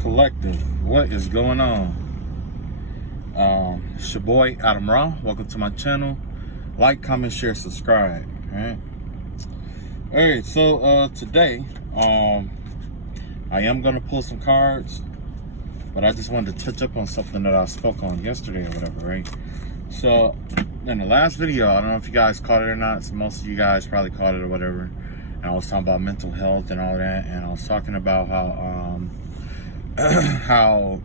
Collective, what is going on? It's your boy Adam Raw. Welcome to my channel. Like, comment, share, subscribe. Alright, so today I am gonna pull some cards, but I just wanted to touch up on something that I spoke on yesterday or whatever, right? So in the last video, I don't know if you guys caught it or not, so most of you guys probably caught it or whatever, and I was talking about mental health and all that, and I was talking about how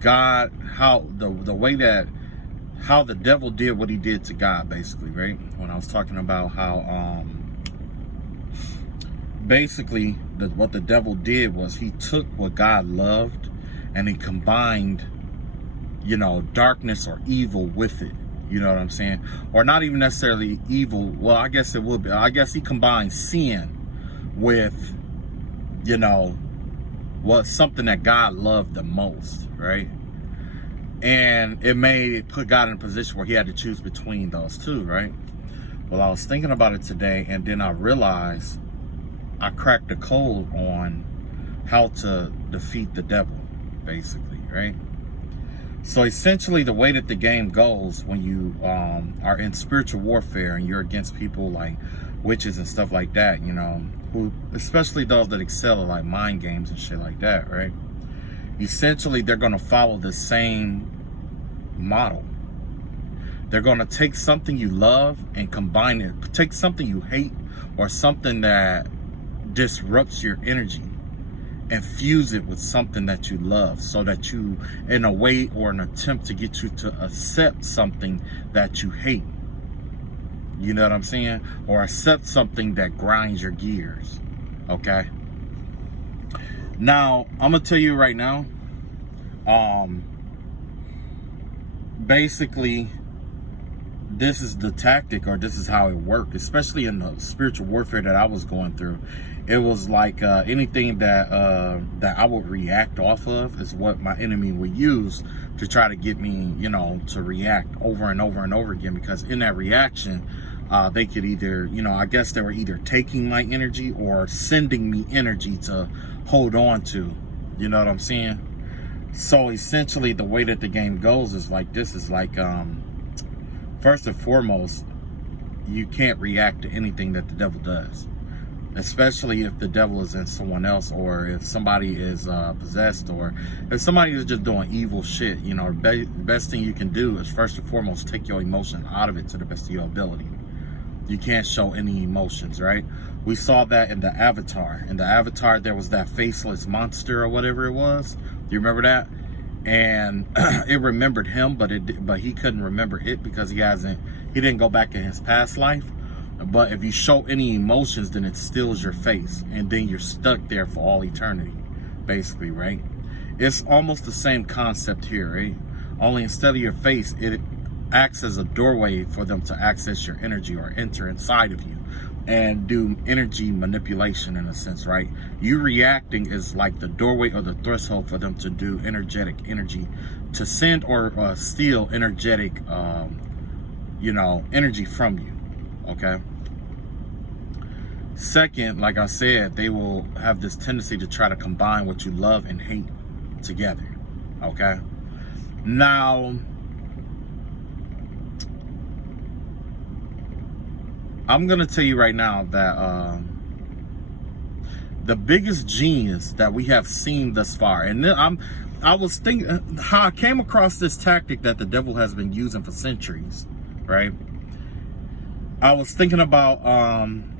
God, how the devil did what he did to God, basically, right? When I was talking about how basically what the devil did was he took what God loved and he combined, you know, darkness or evil with it. You know what I'm saying? Or not even necessarily evil. Well, I guess it would be. I guess he combined sin with, you know, was something that God loved the most, right? And it put God in a position where he had to choose between those two, right? Well, I was thinking about it today, and then I realized I cracked the code on how to defeat the devil, basically, right? So essentially, the way that the game goes when you are in spiritual warfare and you're against people like witches and stuff like that, you know, who, especially those that excel at like mind games and shit like that, right? Essentially, they're going to follow the same model. They're going to take something you love and combine it, take something you hate or something that disrupts your energy and fuse it with something that you love, so that you, in a way or an attempt to get you to accept something that you hate. You know what I'm saying? Or accept something that grinds your gears. Okay? Now, I'm going to tell you right now, basically, this is the tactic, or this is how it worked, especially in the spiritual warfare that I was going through. It was like anything that I would react off of is what my enemy would use to try to get me, you know, to react over and over and over again. Because in that reaction, they could either, you know, I guess they were either taking my energy or sending me energy to hold on to. You know what I'm saying? So essentially, the way that the game goes is like this: is like, first and foremost, you can't react to anything that the devil does. Especially if the devil is in someone else, or if somebody is possessed, or if somebody is just doing evil shit. You know, the best thing you can do is first and foremost take your emotion out of it to the best of your ability. You can't show any emotions, right? We saw that in the Avatar. In the Avatar, there was that faceless monster or whatever it was. Do you remember that? And it remembered him, but he couldn't remember it because he didn't go back in his past life. But if you show any emotions, then it steals your face, and then you're stuck there for all eternity, basically, right? It's almost the same concept here, right? Only instead of your face, it acts as a doorway for them to access your energy or enter inside of you and do energy manipulation, in a sense, right? You reacting is like the doorway or the threshold for them to do energetic energy, to send or steal energetic, you know, energy from you. Okay. Second, like I said, they will have this tendency to try to combine what you love and hate together. Okay. Now, I'm going to tell you right now that the biggest genius that we have seen thus far, and then I was thinking how I came across this tactic that the devil has been using for centuries, right? I was thinking about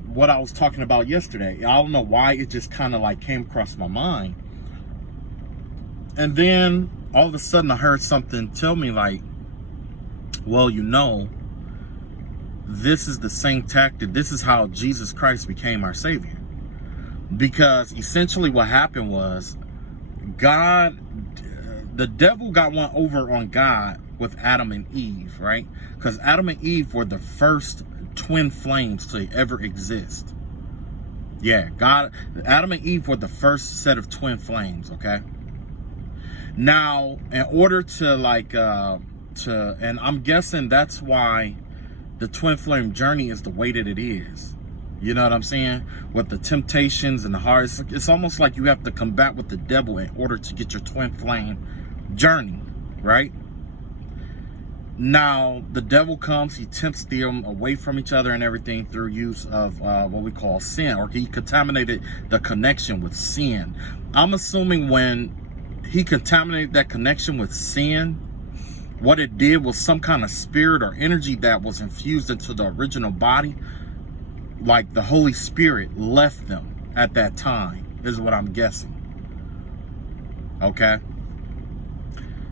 what I was talking about yesterday. I don't know why it just kind of like came across my mind. And then all of a sudden I heard something tell me like, well, you know, this is the same tactic. This is how Jesus Christ became our Savior. Because essentially what happened was the devil got one over on God with Adam and Eve, right? Because Adam and Eve were the first twin flames to ever exist. Yeah, Adam and Eve were the first set of twin flames, okay? Now, in order to like, and I'm guessing that's why the twin flame journey is the way that it is. You know what I'm saying? With the temptations and the hearts, it's almost like you have to combat with the devil in order to get your twin flame journey, right? Now, the devil comes, he tempts them away from each other and everything through use of what we call sin, or he contaminated the connection with sin. I'm assuming when he contaminated that connection with sin, what it did was some kind of spirit or energy that was infused into the original body, like the Holy Spirit left them at that time, is what I'm guessing. Okay?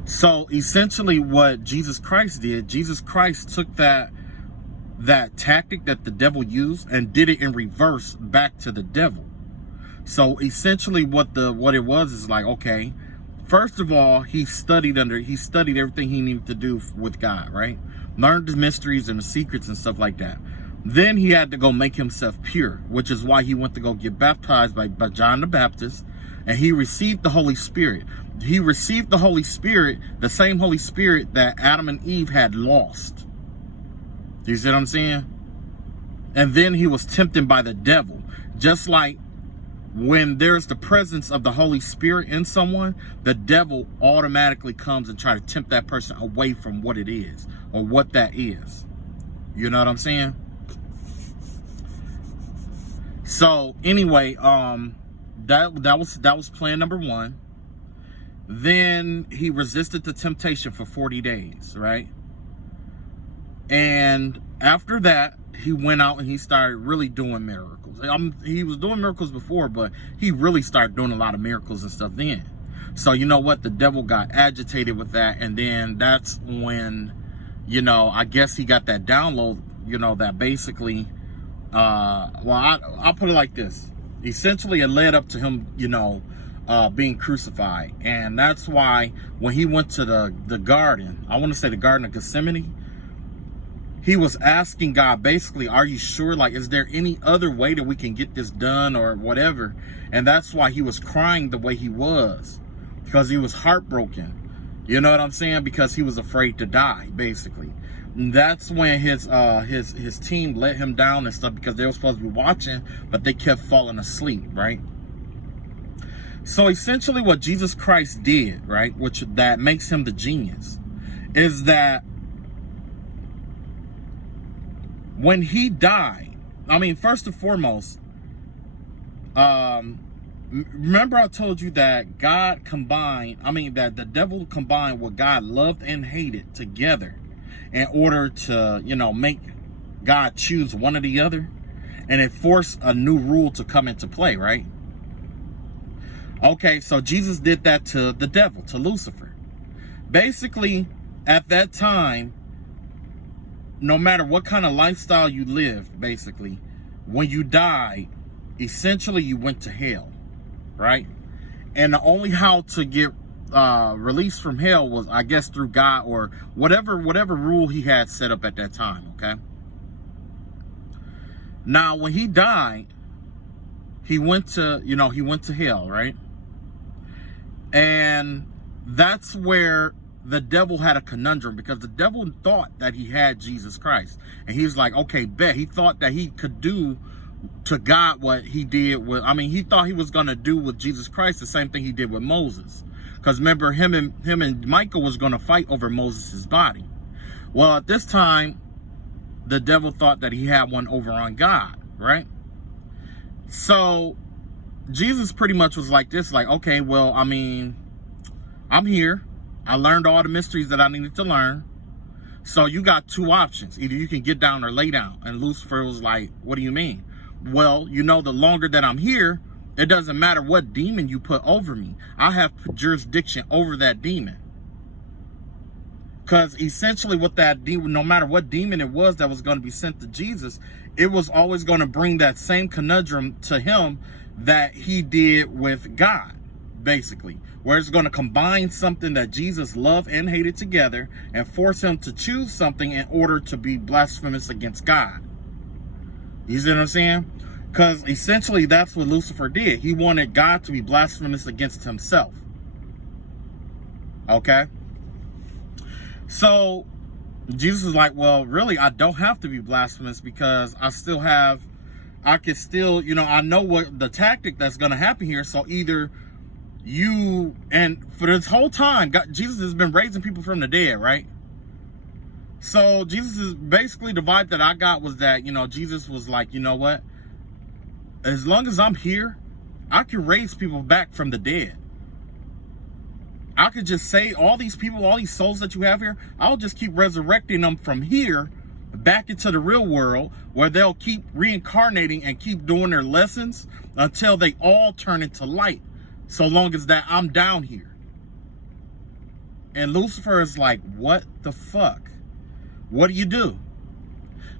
So essentially what Jesus Christ did, Jesus Christ took that tactic that the devil used and did it in reverse back to the devil. So essentially what it was is like, okay, first of all, he studied everything he needed to do with God, right? Learned the mysteries and the secrets and stuff like that. Then he had to go make himself pure, which is why he went to go get baptized by John the Baptist, and he received the Holy Spirit. He received the Holy Spirit, the same Holy Spirit that Adam and Eve had lost. You see what I'm saying? And then he was tempted by the devil. Just like when there's the presence of the Holy Spirit in someone, the devil automatically comes and try to tempt that person away from what it is or what that is. You know what I'm saying? So anyway, that was plan number one. Then he resisted the temptation for 40 days, right? And after that, he went out and he started really doing miracles. He was doing miracles before, but he really started doing a lot of miracles and stuff then. So you know what? The devil got agitated with that, and then that's when, you know, I guess he got that download, you know, that basically, I'll put it like this. Essentially, it led up to him, you know, being crucified. And that's why when he went to the garden, I want to say the Garden of Gethsemane, he was asking God, basically, are you sure? Like, is there any other way that we can get this done or whatever? And that's why he was crying the way he was, because he was heartbroken. You know what I'm saying? Because he was afraid to die, basically. And that's when his team let him down and stuff, because they were supposed to be watching, but they kept falling asleep, right? So essentially what Jesus Christ did, right, which that makes him the genius, is that when he died, I mean, first and foremost, remember I told you that that the devil combined what God loved and hated together in order to, you know, make God choose one or the other, and it forced a new rule to come into play, right? Okay, so Jesus did that to the devil, to Lucifer. Basically, at that time, no matter what kind of lifestyle you lived, basically, when you died, essentially you went to hell, right? And the only how to get released from hell was, I guess, through God or whatever rule he had set up at that time, okay? Now, when he died, he went to hell, right? And that's where the devil had a conundrum, because the devil thought that he had Jesus Christ. And he was like, okay, bet. He thought that he could do to God what he did with, he thought he was going to do with Jesus Christ the same thing he did with Moses. Because remember, him and Michael was going to fight over Moses' body. Well, at this time, the devil thought that he had one over on God, right? So Jesus pretty much was like this, like, okay, well, I'm here. I learned all the mysteries that I needed to learn. So you got two options. Either you can get down or lay down. And Lucifer was like, what do you mean? Well, you know, the longer that I'm here, it doesn't matter what demon you put over me. I have jurisdiction over that demon. Because essentially what that demon, no matter what demon it was that was going to be sent to Jesus, it was always going to bring that same conundrum to him that he did with God, basically. Where it's going to combine something that Jesus loved and hated together and force him to choose something in order to be blasphemous against God. You see what I'm saying? Because essentially that's what Lucifer did. He wanted God to be blasphemous against himself. Okay? So Jesus is like, well, really, I don't have to be blasphemous, because I still have, I could still, you know, I know what the tactic that's going to happen here. So either you, and for this whole time, Jesus has been raising people from the dead, right? So Jesus is basically, the vibe that I got was that, you know, Jesus was like, you know what? As long as I'm here, I can raise people back from the dead. I could just say all these people, all these souls that you have here, I'll just keep resurrecting them from here back into the real world, where they'll keep reincarnating and keep doing their lessons until they all turn into light. So long as that I'm down here. And Lucifer is like, what the fuck? What do you do?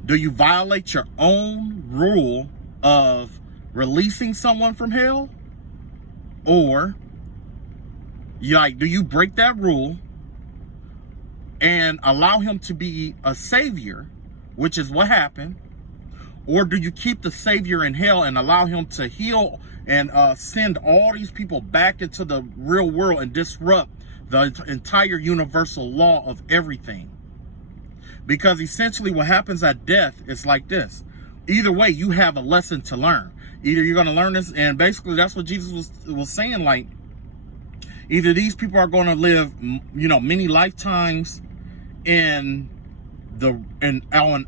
Do you violate your own rule of releasing someone from hell? Or do you break that rule and allow him to be a savior, which is what happened? Or do you keep the savior in hell and allow him to heal and send all these people back into the real world and disrupt the entire universal law of everything? Because essentially what happens at death is like this. Either way, you have a lesson to learn. Either you're going to learn this, and basically that's what Jesus was saying, like, either these people are going to live, you know, many lifetimes on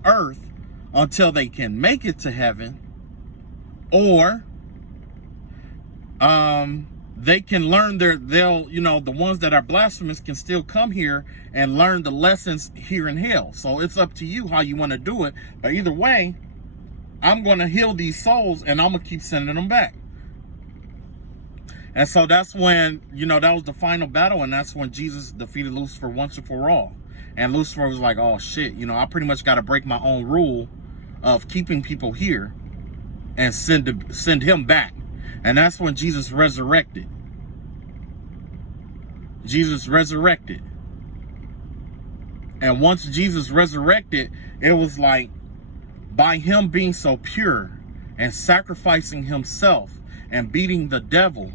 earth until they can make it to heaven, or they can learn you know, the ones that are blasphemous can still come here and learn the lessons here in hell. So it's up to you how you want to do it. But either way, I'm going to heal these souls and I'm going to keep sending them back. And so that's when, you know, that was the final battle. And that's when Jesus defeated Lucifer once and for all. And Lucifer was like, oh shit, you know, I pretty much got to break my own rule of keeping people here and send him back. And that's when Jesus resurrected. Jesus resurrected. And once Jesus resurrected, it was like, by him being so pure and sacrificing himself and beating the devil,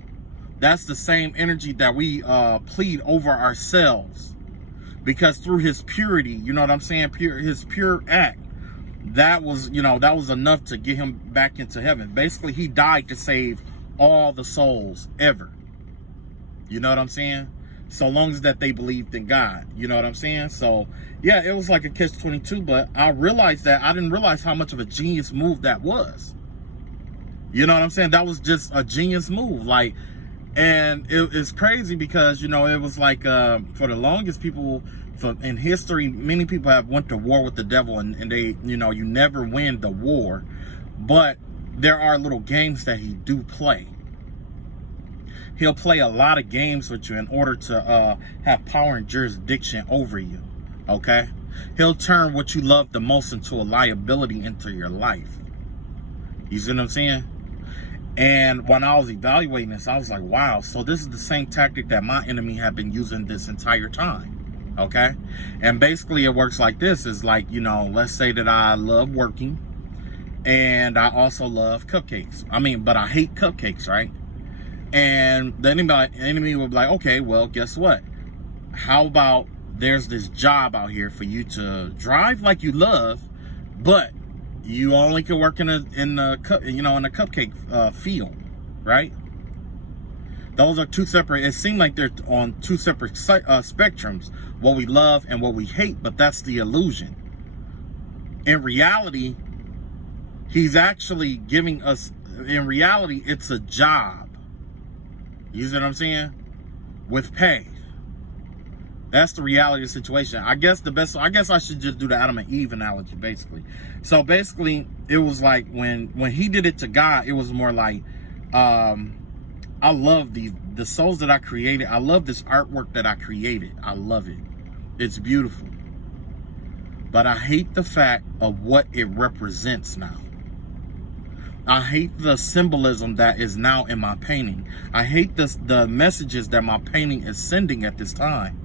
that's the same energy that we plead over ourselves. Because through his purity, you know what I'm saying? His pure act, that was, you know, that was enough to get him back into heaven. Basically, he died to save all the souls ever. You know what I'm saying? So long as that they believed in God. You know what I'm saying? So, yeah, it was like a catch-22, but I realized that I didn't realize how much of a genius move that was. You know what I'm saying? That was just a genius move. Like, and it's crazy because, you know, it was like, for the longest people in history, many people have went to war with the devil, and they, you know, you never win the war, but there are little games that he do play. He'll play a lot of games with you in order to have power and jurisdiction over you, okay? He'll turn what you love the most into a liability into your life. You see what I'm saying? And when I was evaluating this, I was like, wow, so this is the same tactic that my enemy had been using this entire time, okay? And basically it works like this. Is like, you know, let's say that I love working and I also love cupcakes. I mean, but I hate cupcakes, right? And the enemy would be like, okay, well, guess what? How about there's this job out here for you to drive like you love, but you only can work in a cupcake field, right? Those are two separate. It seems like they're on two separate spectrums, what we love and what we hate, but that's the illusion. In reality, he's actually giving us. In reality, it's a job. You see what I'm saying? With pay. That's the reality of the situation. I guess I should just do the Adam and Eve analogy, basically. So basically, it was like when he did it to God, it was more like, I love the souls that I created. I love this artwork that I created. I love it. It's beautiful. But I hate the fact of what it represents now. I hate the symbolism that is now in my painting. I hate the messages that my painting is sending at this time.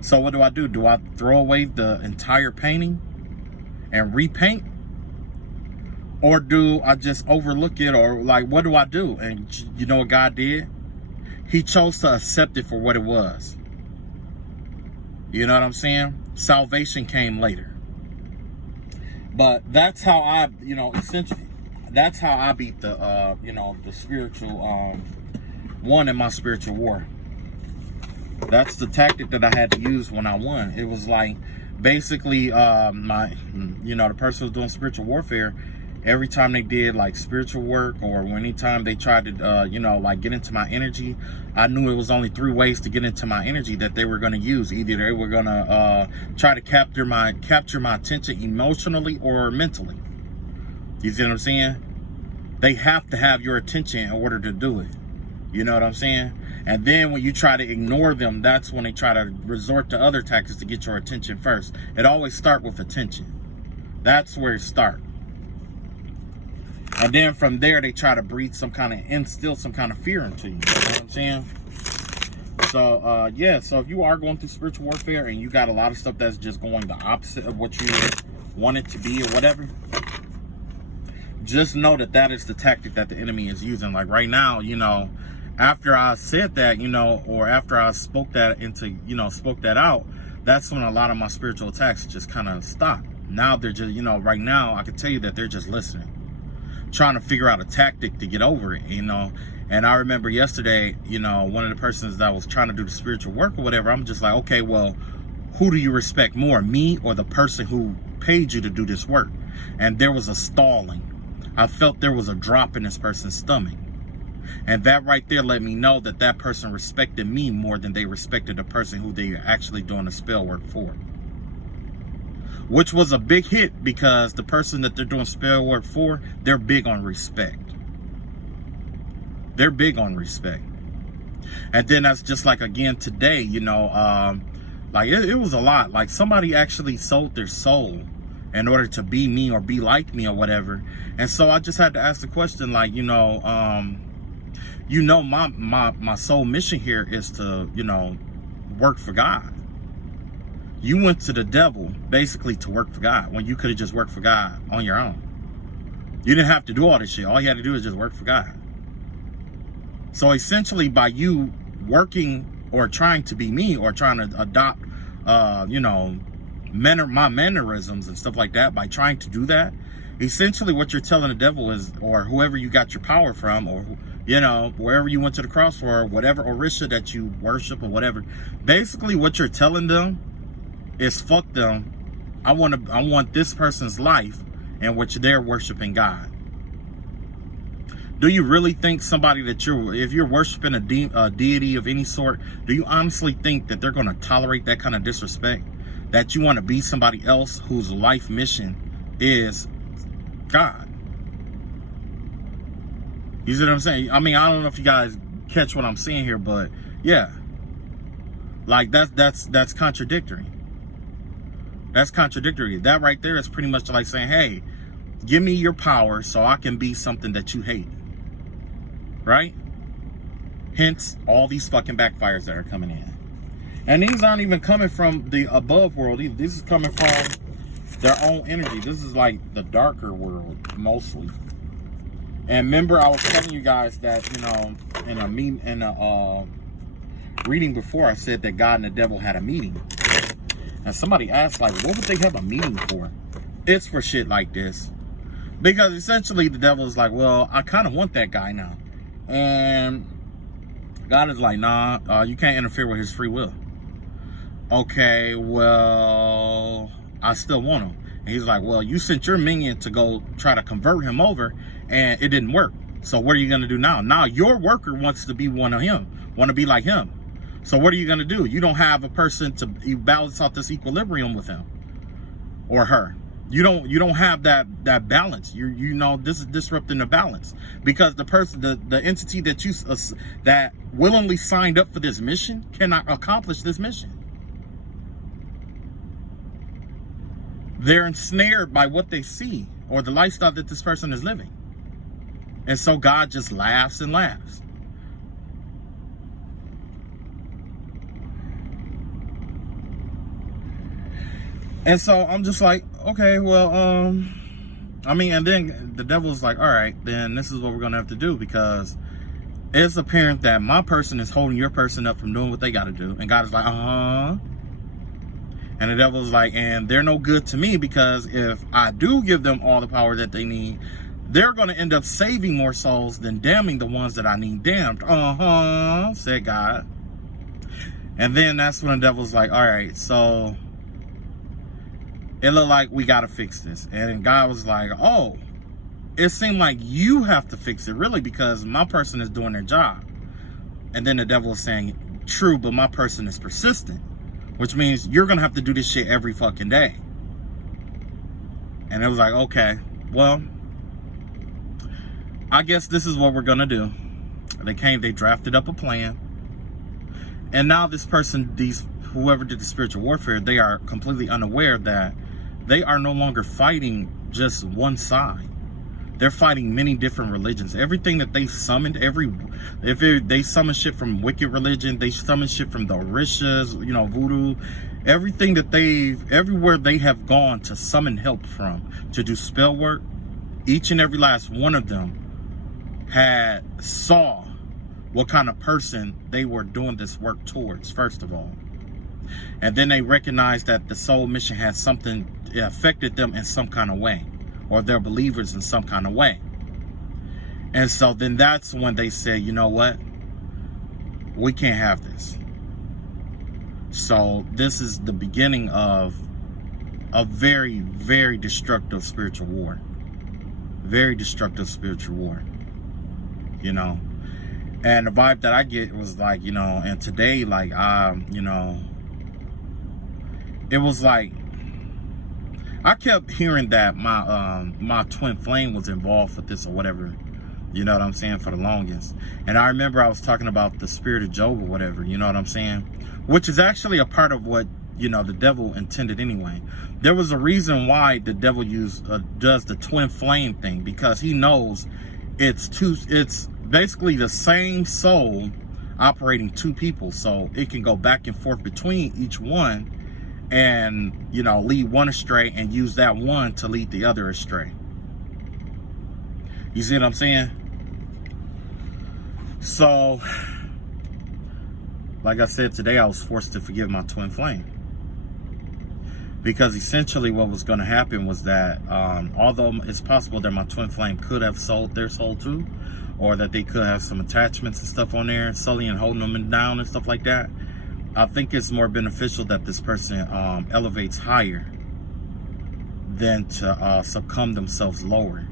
So what do? Do I throw away the entire painting and repaint? Or do I just overlook it? Or like, what do I do? And you know what God did? He chose to accept it for what it was. You know what I'm saying? Salvation came later. But that's how I, you know, essentially, that's how I beat the you know, the spiritual won in my spiritual war. That's the tactic that I had to use when I won. It was like basically my, you know, the person who was doing spiritual warfare, every time they did like spiritual work, or anytime they tried to you know, like get into my energy, I knew it was only 3 ways to get into my energy that they were going to use. Either they were going to try to capture my attention emotionally or mentally. You see what I'm saying? They have to have your attention in order to do it. You know what I'm saying? And then when you try to ignore them, that's when they try to resort to other tactics to get your attention first. It always starts with attention. That's where it starts. And then from there, they try to breed some kind of, instill some kind of fear into you. You know what I'm saying? So, yeah, so if you are going through spiritual warfare and you got a lot of stuff that's just going the opposite of what you want it to be or whatever, just know that that is the tactic that the enemy is using. Like right now, you know, after I said that, you know, or after I spoke that into, you know, spoke that out, that's when a lot of my spiritual attacks just kind of stopped. Now they're just, you know, right now I can tell you that they're just listening, trying to figure out a tactic to get over it, you know. And I remember yesterday, you know, one of the persons that was trying to do the spiritual work or whatever, I'm just like, okay, well, who do you respect more, me or the person who paid you to do this work? And there was a stalling. I felt there was a drop in this person's stomach. And that right there let me know that that person respected me more than they respected the person who they were actually doing the spell work for. Which was a big hit, because the person that they're doing spell work for, they're big on respect. They're big on respect. And then that's just like, again, today, you know, like it was a lot. Like somebody actually sold their soul in order to be me or be like me or whatever. And so I just had to ask the question, like, you know, my soul mission here is to, you know, work for God. You went to the devil basically to work for God, when you could have just worked for God on your own. You didn't have to do all this shit. All you had to do is just work for God. So essentially, by you working or trying to be me or trying to adopt, you know, my mannerisms and stuff like that, by trying to do that, essentially what you're telling the devil is, or whoever you got your power from, or, you know, wherever you went to the cross for, or whatever Orisha that you worship or whatever, basically what you're telling them is, fuck them. I want this person's life in which they're worshiping God. Do you really think somebody that if you're worshiping a deity of any sort, do you honestly think that they're going to tolerate that kind of disrespect? That you want to be somebody else whose life mission is God? You see what I'm saying? I mean, I don't know if you guys catch what I'm saying here, but yeah, like that's contradictory. That's contradictory. That right there is pretty much like saying, hey, give me your power so I can be something that you hate. Right? Hence, all these fucking backfires that are coming in. And these aren't even coming from the above world either. This is coming from their own energy. This is like the darker world, mostly. And remember, I was telling you guys that, you know, in a reading before, I said that God and the devil had a meeting. And somebody asked, like, what would they have a meeting for? It's for shit like this. Because essentially the devil is like, well, I kind of want that guy now. And God is like, nah, you can't interfere with his free will. Okay, well, I still want him. And he's like, well, you sent your minion to go try to convert him over, and it didn't work. So what are you going to do now? Now your worker wants to be one of him, want to be like him. So what are you going to do? You don't have a person to balance out this equilibrium with him or her. You don't have that balance. You know, this is disrupting the balance, because the person, the entity that you that willingly signed up for this mission cannot accomplish this mission. They're ensnared by what they see or the lifestyle that this person is living. And so God just laughs and laughs. And so I'm just like, okay, well, I mean, and then the devil's like, all right, then this is what we're going to have to do, because it's apparent that my person is holding your person up from doing what they got to do. And God is like, And the devil's like, and they're no good to me, because if I do give them all the power that they need, they're going to end up saving more souls than damning the ones that I need damned. Said God. And then that's when the devil's like, all right, so it looked like we got to fix this. And God was like, oh, it seemed like you have to fix it, really, because my person is doing their job. And then the devil was saying, true, but my person is persistent, which means you're going to have to do this shit every fucking day. And it was like, okay, well, I guess this is what we're going to do. They drafted up a plan. And now this person, whoever did the spiritual warfare, they are completely unaware that they are no longer fighting just one side. They're fighting many different religions. Everything that they summoned, they summon shit from wicked religion, they summon shit from the Orishas, voodoo, everything that everywhere they have gone to summon help from, to do spell work, each and every last one of them saw what kind of person they were doing this work towards, first of all. And then they recognized that the soul mission had something, it affected them in some kind of way, or they're believers in some kind of way. And so then that's when they said, you know what? We can't have this. So this is the beginning of a very, very destructive spiritual war. Very destructive spiritual war. And the vibe that I get was like, and today, like, it was like, I kept hearing that my twin flame was involved with this or whatever, you know what I'm saying, for the longest. And I remember I was talking about the spirit of Job or whatever, you know what I'm saying, which is actually a part of what, the devil intended anyway. There was a reason why the devil does the twin flame thing, because he knows it's basically the same soul operating two people, so it can go back and forth between each one and lead one astray and use that one to lead the other astray. You see what I'm saying? So like I said, today I was forced to forgive my twin flame, because essentially what was going to happen was that although it's possible that my twin flame could have sold their soul too, or that they could have some attachments and stuff on there, sullying and holding them down and stuff like that, I think it's more beneficial that this person elevates higher than to succumb themselves lower.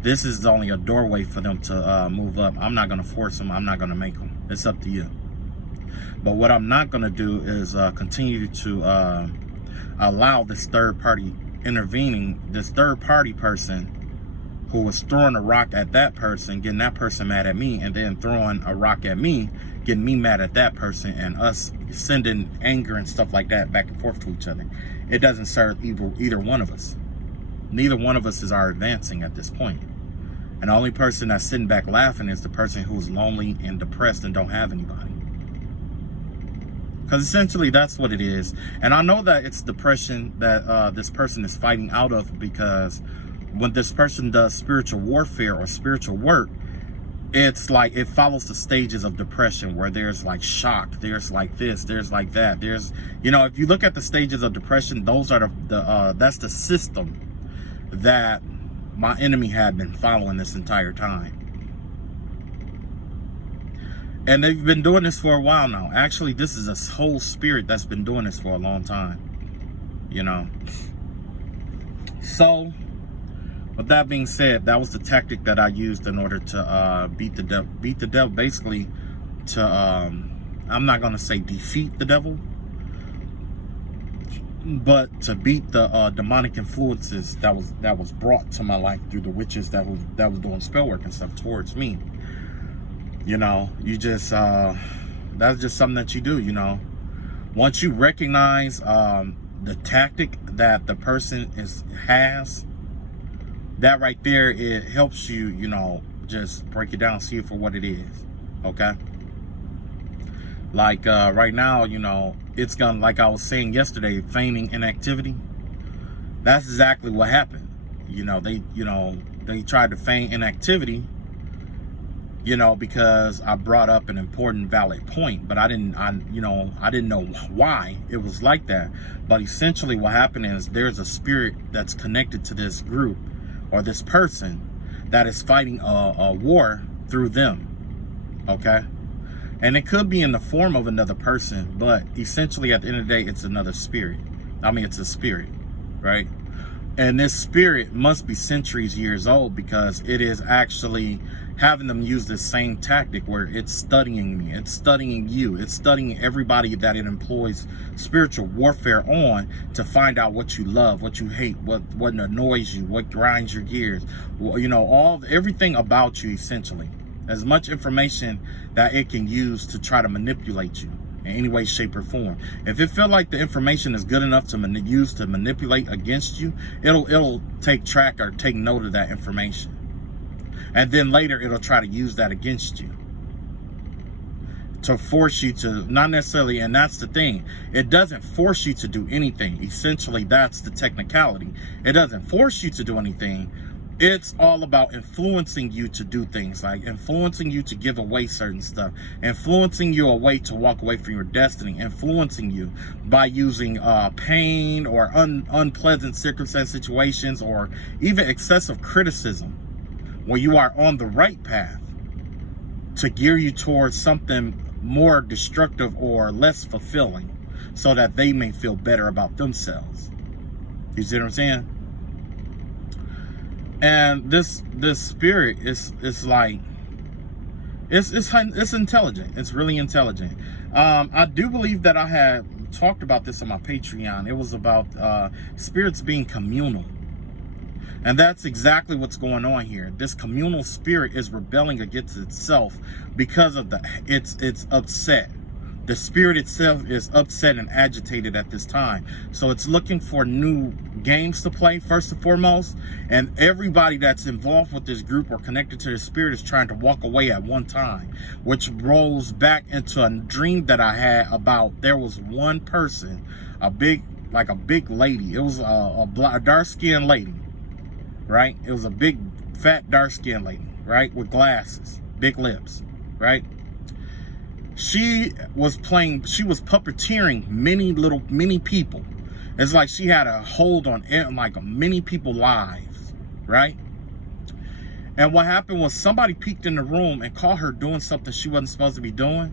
This is only a doorway for them to move up. I'm not going to force them. I'm not going to make them. It's up to you. But what I'm not going to do is continue to allow this third party this third party person who was throwing a rock at that person, getting that person mad at me, and then throwing a rock at me, getting me mad at that person, and us sending anger and stuff like that back and forth to each other. It doesn't serve either one of us. Neither one of us are advancing at this point. And the only person that's sitting back laughing is the person who's lonely and depressed and don't have anybody. Because essentially that's what it is. And I know that it's depression that this person is fighting out of, because when this person does spiritual warfare or spiritual work, it's like it follows the stages of depression, where there's like shock, there's like this, there's like that, there's, if you look at the stages of depression, those are that's the system that my enemy had been following this entire time. And they've been doing this for a while now. Actually, this is a whole spirit that's been doing this for a long time, So with that being said, that was the tactic that I used in order to beat the devil, basically to I'm not going to say defeat the devil, but to beat the demonic influences that was brought to my life through the witches that was doing spell work and stuff towards me. You just that's just something that you do. Once you recognize the tactic that the person has, that right there, it helps you, just break it down, see it for what it is. Okay. Like right now, it's gonna, like I was saying yesterday, feigning inactivity. That's exactly what happened. They tried to feign inactivity, because I brought up an important, valid point, but I didn't know why it was like that. But essentially what happened is there's a spirit that's connected to this group, or this person that is fighting a war through them. Okay? And it could be in the form of another person, but essentially at the end of the day, it's another spirit. I mean, it's a spirit, right? And this spirit must be centuries years old, because it is actually having them use this same tactic where it's studying me, it's studying you, it's studying everybody that it employs spiritual warfare on, to find out what you love, what you hate, what annoys you, what grinds your gears, you know, everything about you, essentially. As much information that it can use to try to manipulate you in any way, shape, or form. If it feels like the information is good enough to use to manipulate against you, it'll take track or take note of that information. And then later it'll try to use that against you, to force you to, not necessarily, and that's the thing, it doesn't force you to do anything. Essentially, that's the technicality. It doesn't force you to do anything. It's all about influencing you to do things, like influencing you to give away certain stuff, influencing you away to walk away from your destiny, influencing you by using pain or unpleasant circumstance situations, or even excessive criticism when you are on the right path, to gear you towards something more destructive or less fulfilling, so that they may feel better about themselves. You see what I'm saying? And this spirit is like, it's intelligent. It's really intelligent. I do believe that I had talked about this on my Patreon. It was about spirits being communal. And that's exactly what's going on here. This communal spirit is rebelling against itself because of it's upset. The spirit itself is upset and agitated at this time. So it's looking for new games to play, first and foremost. And everybody that's involved with this group or connected to the spirit is trying to walk away at one time, which rolls back into a dream that I had about, there was one person, a big lady. It was a dark-skinned lady, right? It was a big, fat, dark-skinned lady, right? With glasses, big lips, right? She was puppeteering many people. It's like she had a hold on like many people's lives, right? And what happened was, somebody peeked in the room and caught her doing something she wasn't supposed to be doing.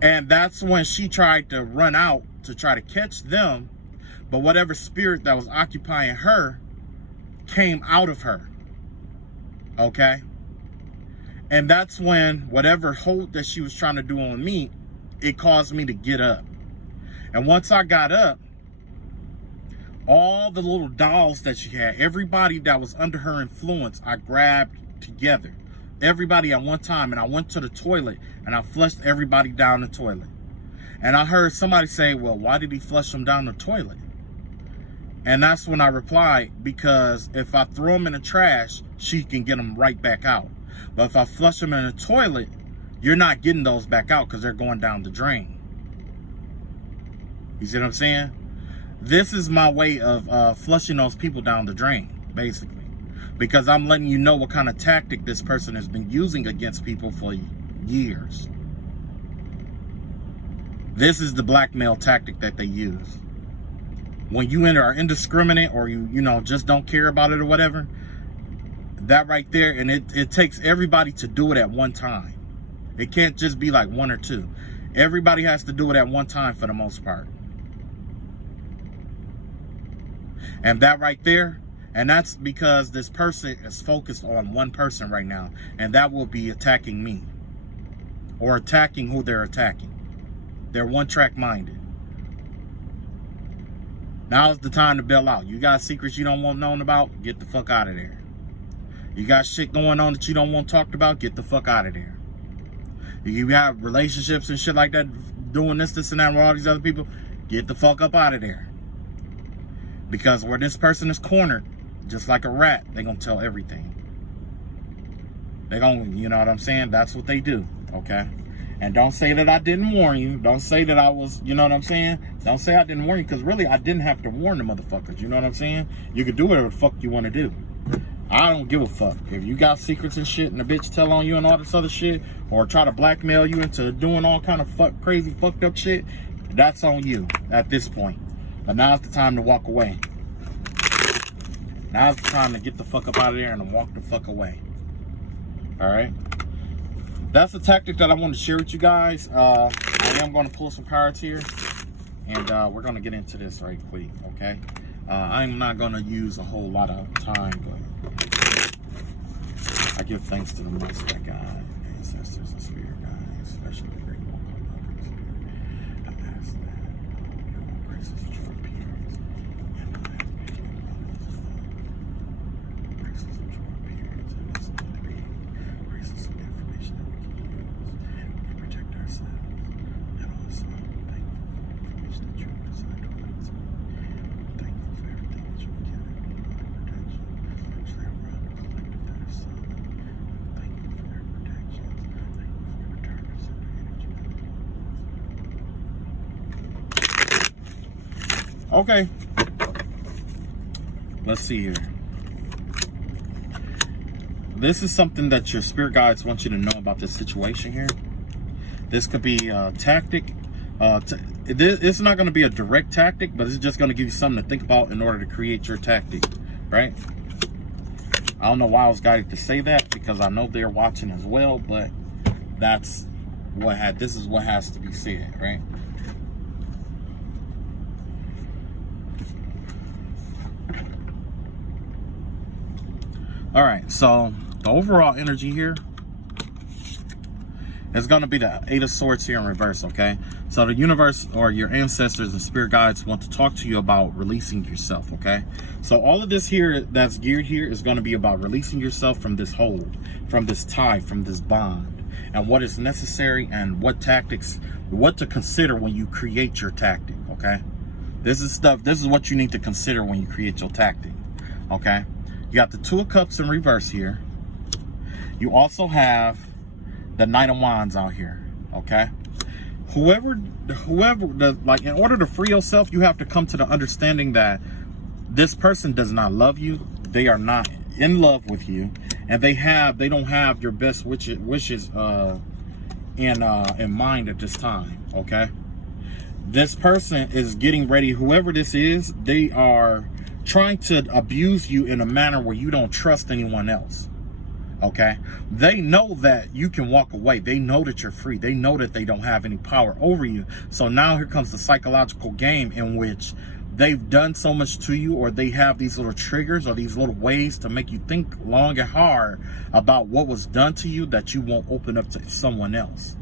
And that's when she tried to run out to try to catch them. But whatever spirit that was occupying her came out of her. Okay? And that's when whatever hold that she was trying to do on me, it caused me to get up. And once I got up, all the little dolls that she had, everybody that was under her influence, I grabbed together. Everybody at one time, and I went to the toilet and I flushed everybody down the toilet. And I heard somebody say, well, why did he flush them down the toilet? And that's when I replied, because if I throw them in the trash, she can get them right back out. But if I flush them in the toilet, you're not getting those back out, because they're going down the drain. You see what I'm saying? This is my way of flushing those people down the drain, basically. Because I'm letting you know what kind of tactic this person has been using against people for years. This is the blackmail tactic that they use. When you are indiscriminate, or you just don't care about it or whatever, that right there, and it takes everybody to do it at one time. It can't just be like one or two. Everybody has to do it at one time for the most part. And that right there, and that's because this person is focused on one person right now, and that will be attacking me, or attacking who they're attacking. They're one-track minded. Now's the time to bail out. You got secrets you don't want known about? Get the fuck out of there. You got shit going on that you don't want talked about? Get the fuck out of there. You have relationships and shit like that, doing this and that with all these other people? Get the fuck up out of there. Because where this person is cornered, just like a rat, they're going to tell everything. They're going to, you know what I'm saying? That's what they do, okay? And don't say that I didn't warn you. Don't say that I was, you know what I'm saying? Don't say I didn't warn you, because really I didn't have to warn the motherfuckers. You know what I'm saying? You can do whatever the fuck you want to do. I don't give a fuck. If you got secrets and shit and the bitch tell on you and all this other shit, or try to blackmail you into doing all kind of crazy fucked up shit, that's on you at this point. But now's the time to walk away. Now it's time to get the fuck up out of there and walk the fuck away. All right. That's the tactic that I want to share with you guys. I am going to pull some cards here, and we're going to get into this right quick, okay? I'm not going to use a whole lot of time, but I give thanks to the Most High God, ancestors, and spirit guides, especially the great one called others here. I ask that your graces and your appearance, and I ask that your graces and your appearance, and this is three graces and information that we can use to protect ourselves, and also thankful for the information that you have decided to let us know. Thankful for everything that you've given me, my protection, especially around the collective that is solid. Thankful for their protections. Thankful for returns and the energy that flows. Okay. Let's see here. This is something that your spirit guides want you to know about this situation here. This could be a tactic. It's not going to be a direct tactic, but it's just going to give you something to think about in order to create your tactic, right? I don't know why I was guided to say that, because I know they're watching as well, but that's what this is what has to be said, right? All right, so the overall energy here is going to be the Eight of Swords here in reverse, okay? So the universe or your ancestors and spirit guides want to talk to you about releasing yourself, okay? So all of this here that's geared here is going to be about releasing yourself from this hold, from this tie, from this bond, and what is necessary and what tactics, what to consider when you create your tactic, okay? This is what you need to consider when you create your tactic, okay? You got the Two of Cups in reverse here. You also have the Knight of Wands out here, okay? Like, in order to free yourself, you have to come to the understanding that this person does not love you. They are not in love with you, and they don't have your best wishes in mind at this time, okay? This person is getting ready. Whoever this is, they are trying to abuse you in a manner where you don't trust anyone else. Okay, they know that you can walk away. They know that you're free. They know that they don't have any power over you. So now here comes the psychological game in which they've done so much to you, or they have these little triggers or these little ways to make you think long and hard about what was done to you, that you won't open up to someone else,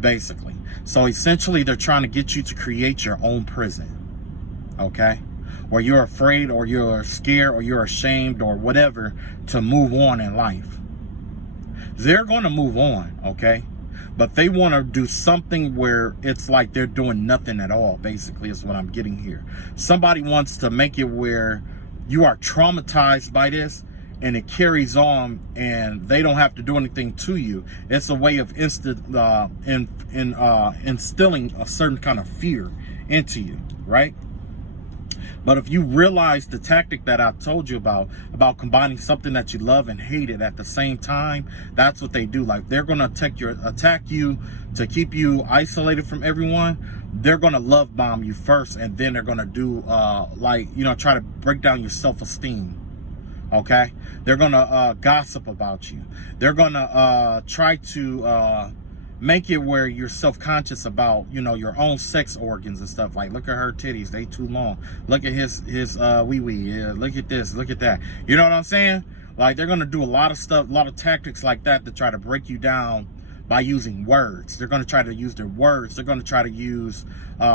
basically. So essentially they're trying to get you to create your own prison, okay? Or you're afraid, or you're scared, or you're ashamed, or whatever, to move on in life. They're going to move on, okay? But they want to do something where it's like they're doing nothing at all, basically, is what I'm getting here. Somebody wants to make it where you are traumatized by this, and it carries on, and they don't have to do anything to you. It's a way of instilling a certain kind of fear into you, right? But if you realize the tactic that I told you about combining something that you love and hate it at the same time, that's what they do. Like, they're going to attack you to keep you isolated from everyone. They're going to love bomb you first, and then they're going to do, try to break down your self-esteem. Okay? They're going to gossip about you. They're going to try to make it where you're self-conscious about, your own sex organs and stuff. Like, look at her titties, they too long. Look at his wee-wee. Yeah, look at this, look at that. You know what I'm saying? Like, they're going to do a lot of stuff, a lot of tactics like that to try to break you down by using words. They're going to try to use their words. They're going to try to use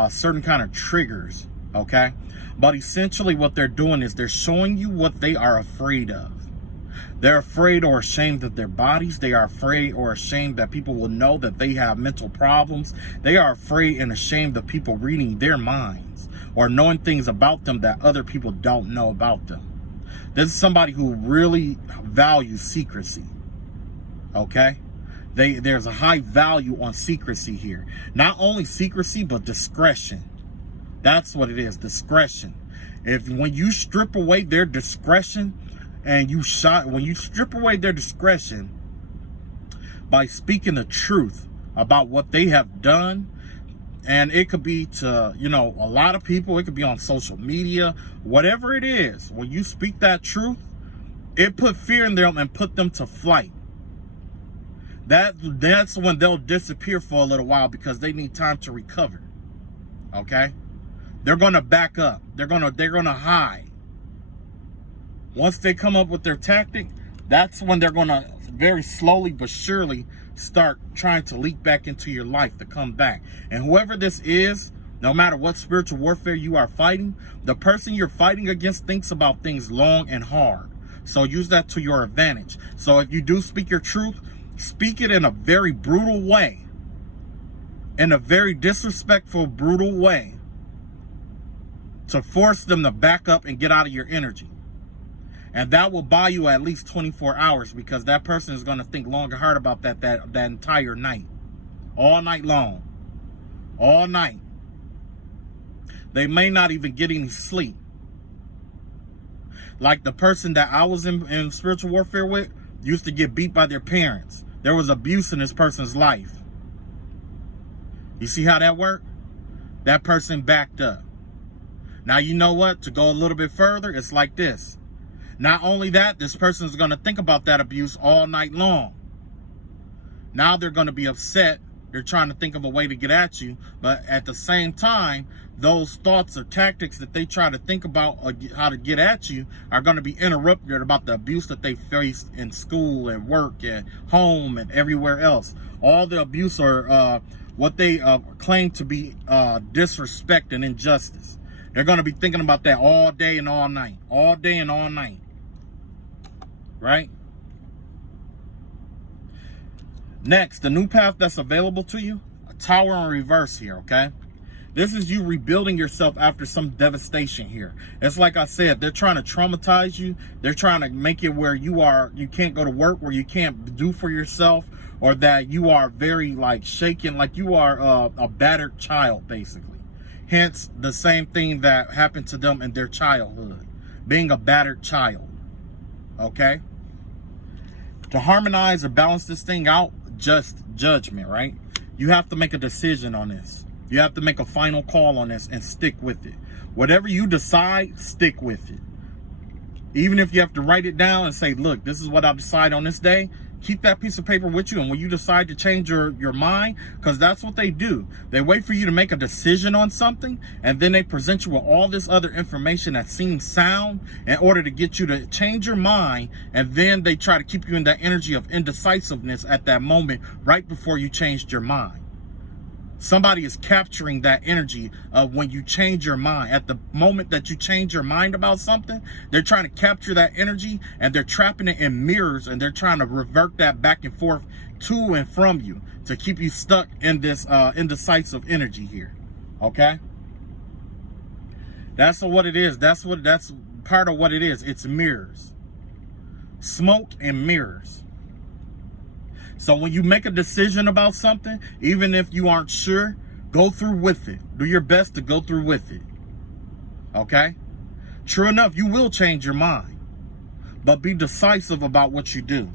certain kind of triggers, okay? But essentially what they're doing is they're showing you what they are afraid of. They're afraid or ashamed of their bodies. They are afraid or ashamed that people will know that they have mental problems. They are afraid and ashamed of people reading their minds or knowing things about them that other people don't know about them. This is somebody who really values secrecy, okay? There's a high value on secrecy here. Not only secrecy, but discretion. That's what it is, discretion. When you strip away their discretion, and when you strip away their discretion by speaking the truth about what they have done, And it could be to, you know, a lot of people. It could be on social media, whatever it is. When you speak that truth, it put fear in them and put them to flight. That's when they'll disappear for a little while because they need time to recover. Okay? They're going to back up. They're going to hide. Once they come up with their tactic, that's when they're going to very slowly but surely start trying to leak back into your life to come back. And whoever this is, no matter what spiritual warfare you are fighting, the person you're fighting against thinks about things long and hard. So use that to your advantage. So if you do speak your truth, speak it in a very brutal way. In a very disrespectful, brutal way. To force them to back up and get out of your energy. And that will buy you at least 24 hours because that person is going to think long and hard about that entire night. All night long. All night. They may not even get any sleep. Like the person that I was in spiritual warfare with used to get beat by their parents. There was abuse in this person's life. You see how that worked? That person backed up. Now you know what? To go a little bit further, it's like this. Not only that, this person is going to think about that abuse all night long. Now they're going to be upset. They're trying to think of a way to get at you. But at the same time, those thoughts or tactics that they try to think about how to get at you are going to be interrupted about the abuse that they faced in school and work and home and everywhere else. All the abuse or what they claim to be disrespect and injustice. They're going to be thinking about that all day and all night. All day and all night. Right? Next, the new path that's available to you, a tower in reverse here, okay? This is you rebuilding yourself after some devastation here. It's like I said, they're trying to traumatize you. They're trying to make it where you can't go to work, where you can't do for yourself, or that you are very like shaken, like you are a battered child, basically. Hence, the same thing that happened to them in their childhood, being a battered child, okay? To harmonize or balance this thing out, just judgment, right? You have to make a decision on this. You have to make a final call on this and stick with it. Whatever you decide, stick with it. Even if you have to write it down and say, look, this is what I decide on this day, keep that piece of paper with you. And when you decide to change your mind, because that's what they do. They wait for you to make a decision on something, and then they present you with all this other information that seems sound in order to get you to change your mind. And then they try to keep you in that energy of indecisiveness at that moment right before you changed your mind. Somebody is capturing that energy of when you change your mind. At the moment that you change your mind about something, they're trying to capture that energy and they're trapping it in mirrors and they're trying to revert that back and forth to and from you to keep you stuck in this indecisive energy here. Okay? That's what it is. That's part of what it is. It's mirrors. Smoke and mirrors. So when you make a decision about something, even if you aren't sure, go through with it. Do your best to go through with it. Okay? True enough, you will change your mind. But be decisive about what you do.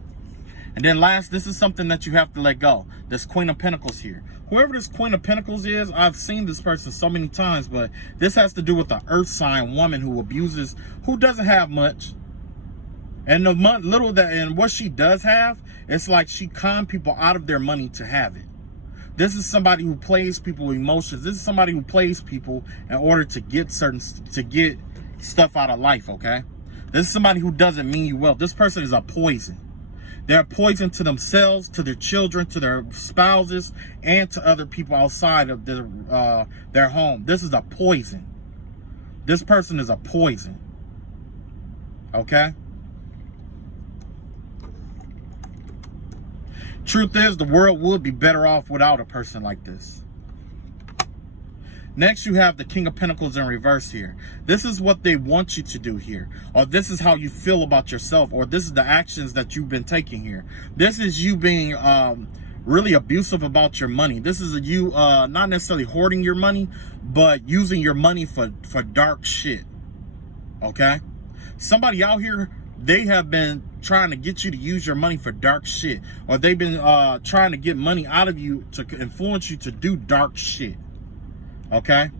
And then last, this is something that you have to let go. This Queen of Pentacles here. Whoever this Queen of Pentacles is, I've seen this person so many times, but this has to do with the earth sign woman who abuses, who doesn't have much. And the little that, and what she does have, it's like she con people out of their money to have it. This is somebody who plays people with emotions. This is somebody who plays people in order to get stuff out of life, okay? This is somebody who doesn't mean you well. This person is a poison. They're a poison to themselves, to their children, to their spouses, and to other people outside of their home. This is a poison. This person is a poison. Okay? Truth is, the world would be better off without a person like this. Next, you have the King of Pentacles in reverse here. This is what they want you to do here. Or this is how you feel about yourself. Or this is the actions that you've been taking here. This is you being really abusive about your money. This is you not necessarily hoarding your money, but using your money for dark shit. Okay? Somebody out here, they have been trying to get you to use your money for dark shit. Or they've been trying to get money out of you to influence you to do dark shit. Okay?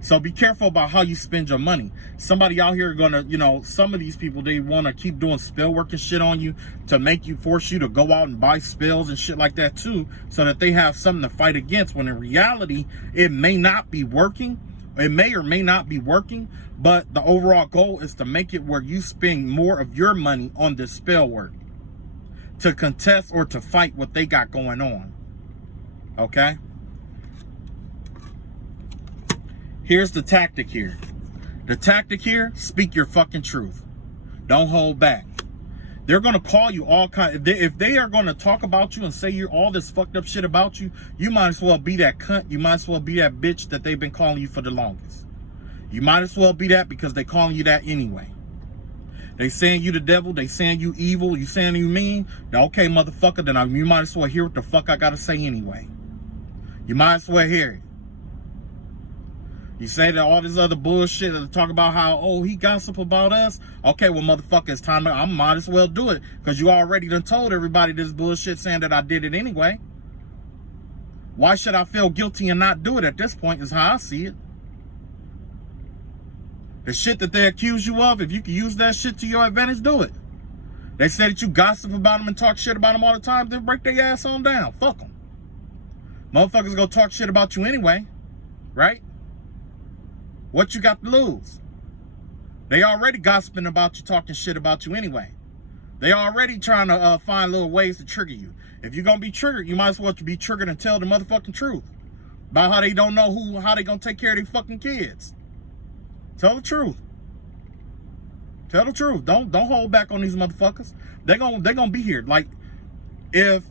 So be careful about how you spend your money. Somebody out here gonna, you know, some of these people, they want to keep doing spell work and shit on you to make you, force you to go out and buy spells and shit like that too, so that they have something to fight against, when in reality, it may not be working. It may or may not be working, but the overall goal is to make it where you spend more of your money on this spell work to contest or to fight what they got going on. Okay? Here's the tactic here. The tactic here, speak your fucking truth. Don't hold back. They're going to call you all kind. If they are going to talk about you and say you're all this fucked up shit about you, you might as well be that cunt. You might as well be that bitch that they've been calling you for the longest. You might as well be that, because they calling you that anyway. They saying you the devil. They saying you evil. You saying you mean. Now, okay, motherfucker, then you might as well hear what the fuck I got to say anyway. You might as well hear it. You say that all this other bullshit to talk about how, oh, he gossip about us. Okay, well, motherfucker, it's time. I might as well do it, because you already done told everybody this bullshit, saying that I did it anyway. Why should I feel guilty and not do it at this point, is how I see it. The shit that they accuse you of, if you can use that shit to your advantage, do it. They say that you gossip about them and talk shit about them all the time, then break their ass on down. Fuck them. Motherfuckers gonna talk shit about you anyway, right? What you got to lose? They already gossiping about you, talking shit about you anyway. They already trying to find little ways to trigger you. If you're going to be triggered, you might as well be triggered and tell the motherfucking truth about how they don't know how they going to take care of their fucking kids. Tell the truth. Tell the truth. Don't hold back on these motherfuckers. They're gonna be here. Like, if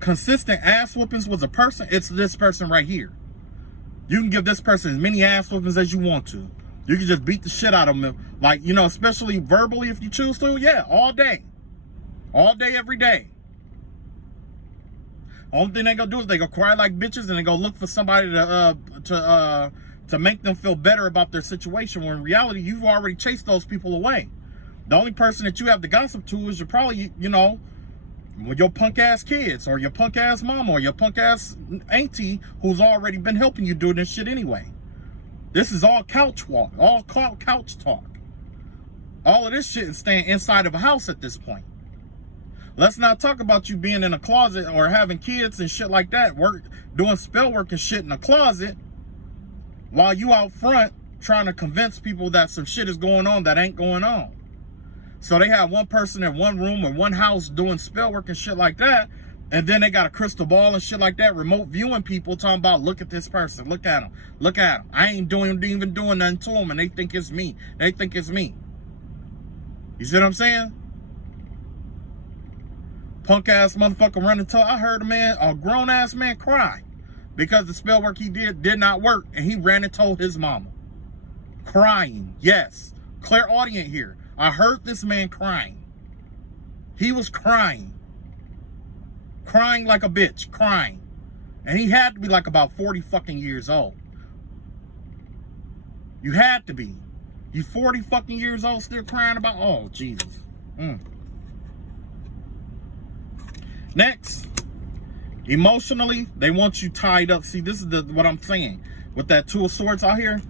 consistent ass whoopings was a person, it's this person right here. You can give this person as many ass whoopings as you want to. You can just beat the shit out of them. Like, you know, especially verbally if you choose to. Yeah, all day. All day, every day. Only thing they gonna do is they gonna cry like bitches, and they gonna look for somebody to make them feel better about their situation, when in reality, you've already chased those people away. The only person that you have to gossip to is probably, you know, your punk ass kids, or your punk ass mama, or your punk ass auntie, who's already been helping you do this shit anyway. This is all couch walk, all couch talk. All of this shit is staying inside of a house at this point. Let's not talk about you being in a closet or having kids and shit like that, doing spell work and shit in a closet, while you out front trying to convince people that some shit is going on that ain't going on. So they have one person in one room or one house doing spell work and shit like that, and then they got a crystal ball and shit like that, remote viewing people, talking about, look at this person, look at him, look at him. I ain't even doing nothing to him, and they think it's me. They think it's me. You see what I'm saying? Punk ass motherfucker running to. I heard a grown ass man cry because the spell work he did not work, and he ran and told his mama. Crying, yes. Clairaudient here. I heard this man crying. He was crying. Crying like a bitch. Crying. And he had to be like about 40 fucking years old. You had to be. You 40 fucking years old still crying about, oh, Jesus. Next. Emotionally, they want you tied up. See, this is what I'm saying. With that Two of Swords out here.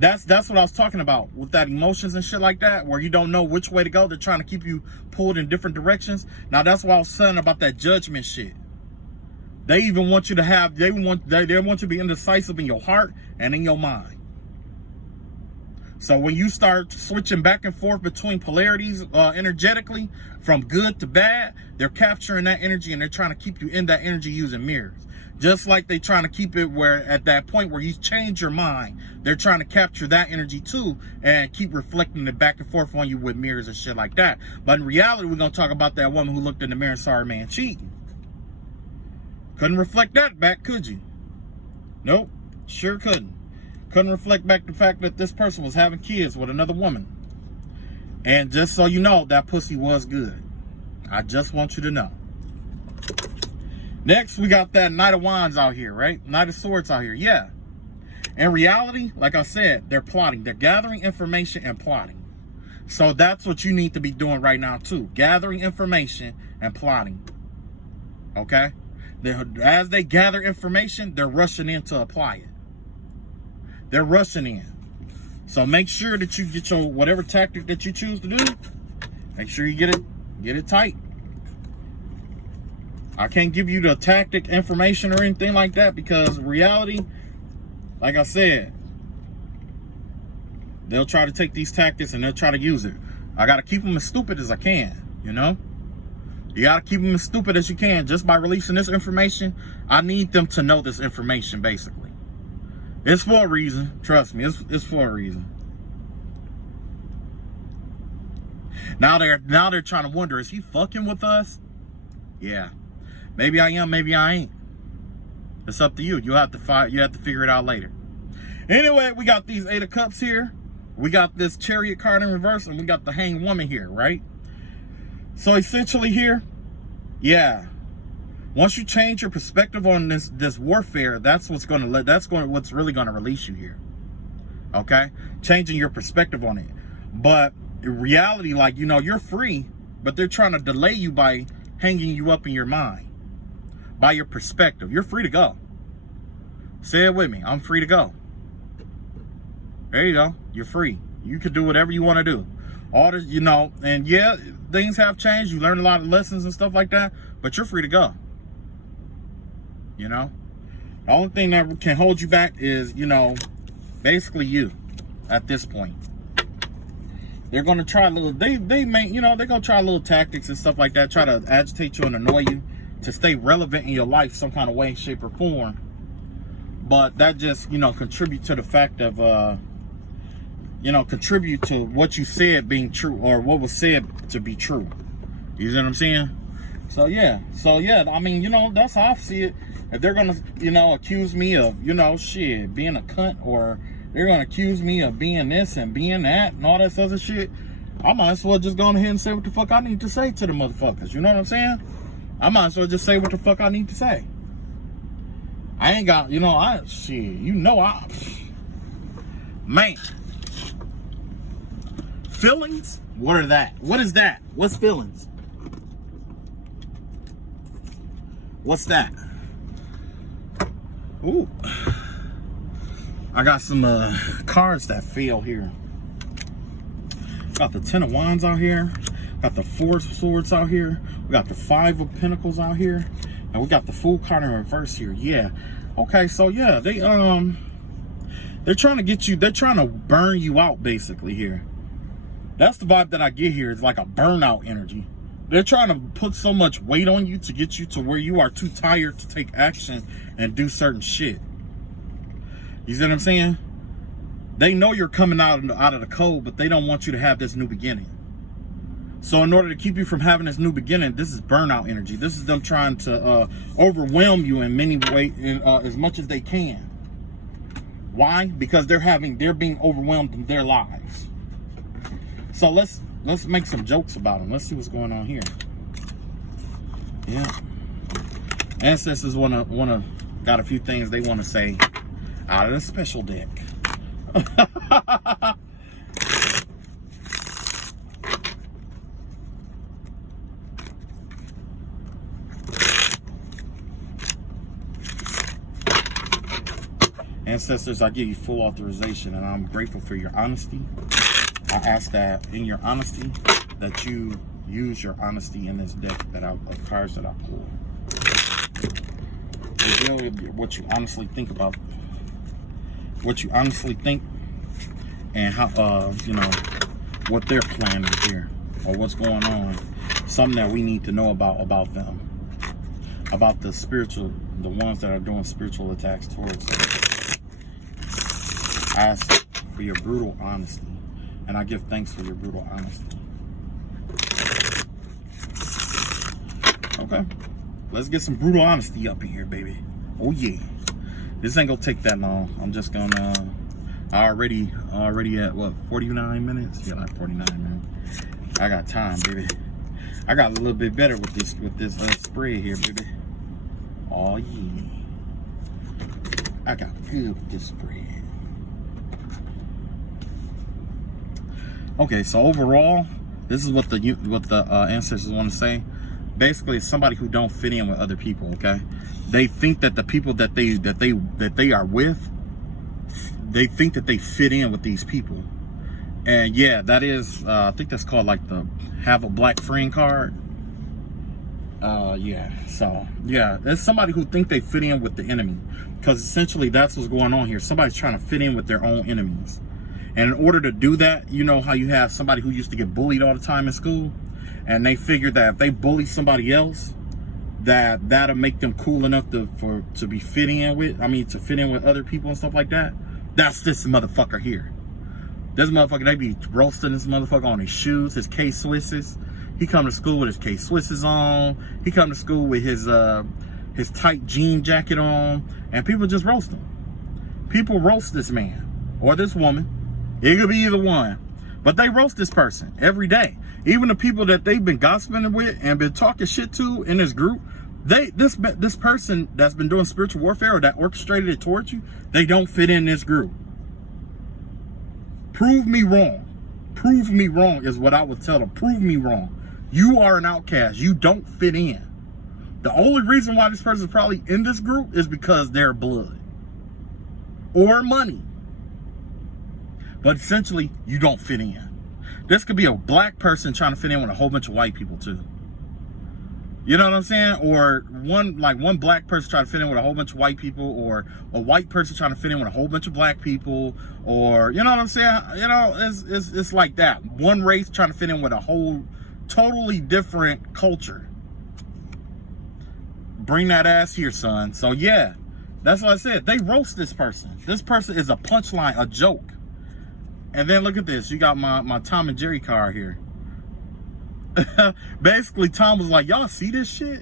That's what I was talking about, with that emotions and shit like that, where you don't know which way to go. They're trying to keep you pulled in different directions. Now that's why I was saying about that judgment shit. They even want you to have, they want you to be indecisive in your heart and in your mind. So when you start switching back and forth between polarities energetically, from good to bad, they're capturing that energy, and they're trying to keep you in that energy using mirrors. Just like they trying to keep it where at that point where you change your mind, they're trying to capture that energy too and keep reflecting it back and forth on you with mirrors and shit like that. But in reality, we're going to talk about that woman who looked in the mirror and saw her man cheating. Couldn't reflect that back, could you? Nope, sure couldn't. Couldn't reflect back the fact that this person was having kids with another woman. And just so you know, that pussy was good. I just want you to know. Next, we got that Knight of Wands out here, right? Knight of Swords out here, yeah. In reality, like I said, they're plotting. They're gathering information and plotting. So that's what you need to be doing right now too. Gathering information and plotting. Okay? As they gather information, they're rushing in to apply it. They're rushing in. So make sure that you get your whatever tactic that you choose to do. Make sure you get it tight. I can't give you the tactic information or anything like that because reality, like I said, they'll try to take these tactics and they'll try to use it. I got to keep them as stupid as I can, you know? You got to keep them as stupid as you can. Just by releasing this information, I need them to know this information, basically. It's for a reason. Trust me, it's for a reason. Now they're trying to wonder, is he fucking with us? Yeah. Maybe I am, maybe I ain't. It's up to you. You have to figure it out later. Anyway, we got these 8 of Cups here. We got this Chariot card in reverse, and we got the Hanged Woman here, right? So essentially here, yeah. Once you change your perspective on this warfare, that's what's really gonna release you here. Okay? Changing your perspective on it. But in reality, like, you know, you're free, but they're trying to delay you by hanging you up in your mind. By your perspective. You're free to go. Say it with me. I'm free to go. There you go. You're free. You can do whatever you want to do. All this, you know, and yeah, things have changed. You learn a lot of lessons and stuff like that, but you're free to go. You know? The only thing that can hold you back is, you know, basically you at this point. They're going to try a little, they're going to try little tactics and stuff like that, try to agitate you and annoy you to stay relevant in your life some kind of way, shape, or form. But that just, you know, contribute to the fact of, contribute to what you said being true, or what was said to be true. You see what I'm saying? So yeah, I mean, you know, that's how I see it. If they're gonna, you know, accuse me of, you know, shit, being a cunt, or they're gonna accuse me of being this and being that and all that other shit, I might as well just go ahead and say what the fuck I need to say to the motherfuckers. You know what I'm saying? I might as well just say what the fuck I need to say. I ain't got, you know, man. Feelings? What are that? What is that? What's feelings? What's that? Ooh. I got some cards that feel here. Got the 10 of Wands out here. Got the 4 of Swords out here. We got the 5 of Pentacles out here. And we got the Fool card in reverse here. Yeah. Okay, so yeah, they're trying to get you, they're trying to burn you out basically here. That's the vibe that I get here. It's like a burnout energy. They're trying to put so much weight on you to get you to where you are too tired to take action and do certain shit. You see what I'm saying? They know you're coming out of the cold, but they don't want you to have this new beginning. So in order to keep you from having this new beginning, this is burnout energy. This is them trying to overwhelm you in many ways, as much as they can. Why? Because they're being overwhelmed in their lives. So let's make some jokes about them. Let's see what's going on here. Yeah. Ancestors got a few things they want to say out of the special deck. Ancestors, I give you full authorization, and I'm grateful for your honesty. I ask that in your honesty, that you use your honesty in this deck of cards that I pulled. Reveal what you honestly think about, what you honestly think, and how, what they're planning here, or what's going on. Something that we need to know about them, about the ones that are doing spiritual attacks towards them. I ask for your brutal honesty, and I give thanks for your brutal honesty. Okay, let's get some brutal honesty up in here, baby. Oh yeah, this ain't gonna take that long. I'm just gonna already at what, 49 minutes? Yeah, like 49 minutes. I got time, baby. I got a little bit better with this spread here, baby. Oh yeah, I got good with this spread. Okay, so overall, this is what the ancestors want to say. Basically, it's somebody who don't fit in with other people. Okay, they think that the people that they are with, they think that they fit in with these people. And yeah, that is, I think that's called like the have a black friend card. Yeah, so yeah, there's somebody who think they fit in with the enemy, because essentially that's what's going on here. Somebody's trying to fit in with their own enemies. And in order to do that, you know how you have somebody who used to get bullied all the time in school, and they figured that if they bully somebody else, that'll make them cool enough to be fit in with, to fit in with other people and stuff like that. That's this motherfucker here. This motherfucker, they be roasting this motherfucker on his shoes, his K-Swisses. He come to school with his K-Swisses on. He come to school with his tight jean jacket on, and people just roast him. People roast this man or this woman. It could be either one, but they roast this person every day. Even the people that they've been gossiping with and been talking shit to in this group, this person that's been doing spiritual warfare or that orchestrated it towards you, they don't fit in this group. Prove me wrong. Prove me wrong is what I would tell them. Prove me wrong. You are an outcast. You don't fit in. The only reason why this person is probably in this group is because they're blood or money. But essentially, you don't fit in. This could be a black person trying to fit in with a whole bunch of white people too. You know what I'm saying? Or one black person trying to fit in with a whole bunch of white people, or a white person trying to fit in with a whole bunch of black people, or you know what I'm saying? You know, it's like that. One race trying to fit in with a whole totally different culture. Bring that ass here, son. So yeah, that's what I said. They roast this person. This person is a punchline, a joke. And then look at this. You got my Tom and Jerry card here. Basically, Tom was like, y'all see this shit?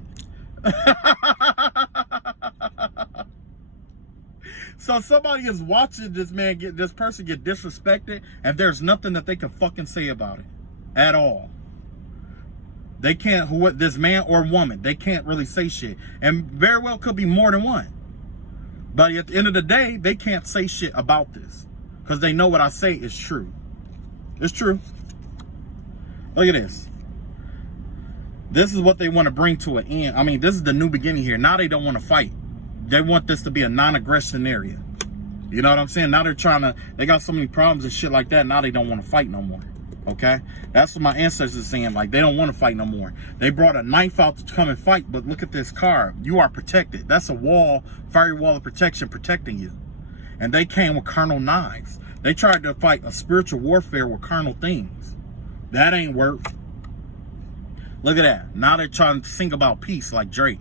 So somebody is watching this person get disrespected, and there's nothing that they can fucking say about it at all. They can't, this man or woman, they can't really say shit. And very well could be more than one. But at the end of the day, they can't say shit about this, because they know what I say is true. It's true. Look at this. This is what they want to bring to an end. This is the new beginning here. Now they don't want to fight. They want this to be a non-aggression area. You know what I'm saying? Now they got so many problems and shit like that. Now they don't want to fight no more. Okay? That's what my ancestors are saying. Like, they don't want to fight no more. They brought a knife out to come and fight, but look at this card. You are protected. That's a wall, fiery wall of protection protecting you. And they came with carnal knives. They tried to fight a spiritual warfare with carnal things. That ain't work. Look at that. Now they're trying to sing about peace like Drake.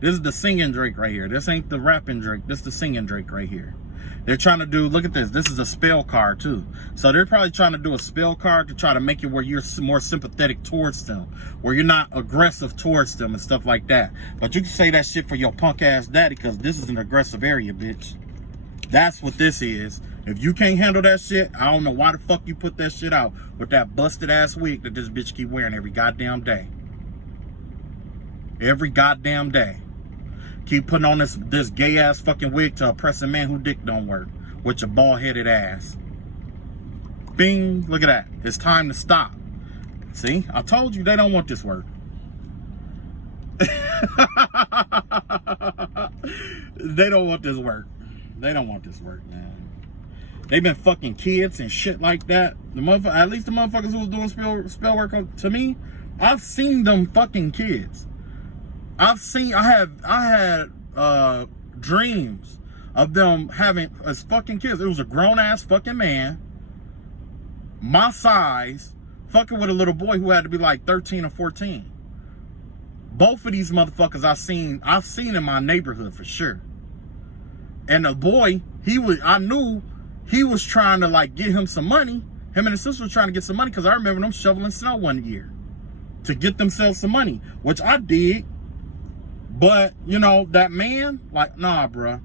This is the singing Drake right here. This ain't the rapping Drake. This is the singing Drake right here. They're trying to do, look at this. This is a spell card too. So they're probably trying to do a spell card to try to make it where you're more sympathetic towards them, where you're not aggressive towards them and stuff like that. But you can say that shit for your punk ass daddy, because this is an aggressive area, bitch. That's what this is. If you can't handle that shit, I don't know why the fuck you put that shit out with that busted ass wig that this bitch keep wearing every goddamn day. Every goddamn day. Keep putting on this gay ass fucking wig to oppress a man who dick don't work with your bald headed ass. Bing, look at that. It's time to stop. See, I told you they don't want this work. They don't want this work. They don't want this work, man. They've been fucking kids and shit like that. At least the motherfuckers who was doing spell work to me, I've seen them fucking kids. I had dreams of them having as fucking kids. It was a grown ass fucking man, my size, fucking with a little boy who had to be like 13 or 14. Both of these motherfuckers I've seen in my neighborhood for sure. And the boy, I knew he was trying to like get him some money. Him and his sister were trying to get some money, because I remember them shoveling snow one year to get themselves some money, which I did. But you know, that man, like, nah, bruh.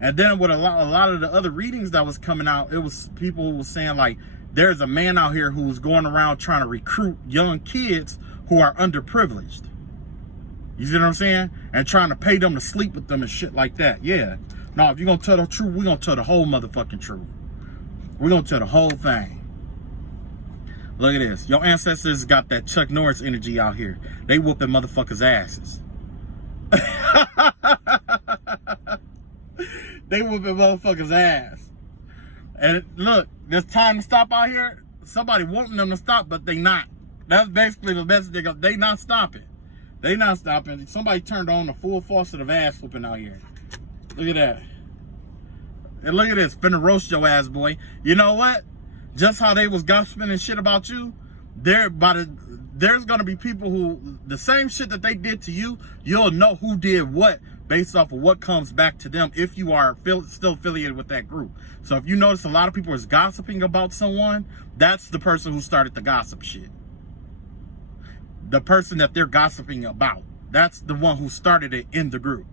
And then with a lot of the other readings that was coming out, it was people who was saying like, there's a man out here who's going around trying to recruit young kids who are underprivileged. You see what I'm saying? And trying to pay them to sleep with them and shit like that. Yeah. No, if you're going to tell the truth, we're going to tell the whole motherfucking truth. We're going to tell the whole thing. Look at this. Your ancestors got that Chuck Norris energy out here. They whooping motherfuckers' asses. They whooping motherfuckers' ass. And look, there's time to stop out here. Somebody wanting them to stop, but they not. That's basically the best thing. They not stopping. They not stopping. Somebody turned on a full faucet of ass whooping out here. Look at that. And look at this. Finna roast your ass, boy. You know what? Just how they was gossiping and shit about you, there's gonna be people who, the same shit that they did to you, you'll know who did what based off of what comes back to them if you are still affiliated with that group. So if you notice a lot of people is gossiping about someone, that's the person who started the gossip shit. The person that they're gossiping about, that's the one who started it in the group.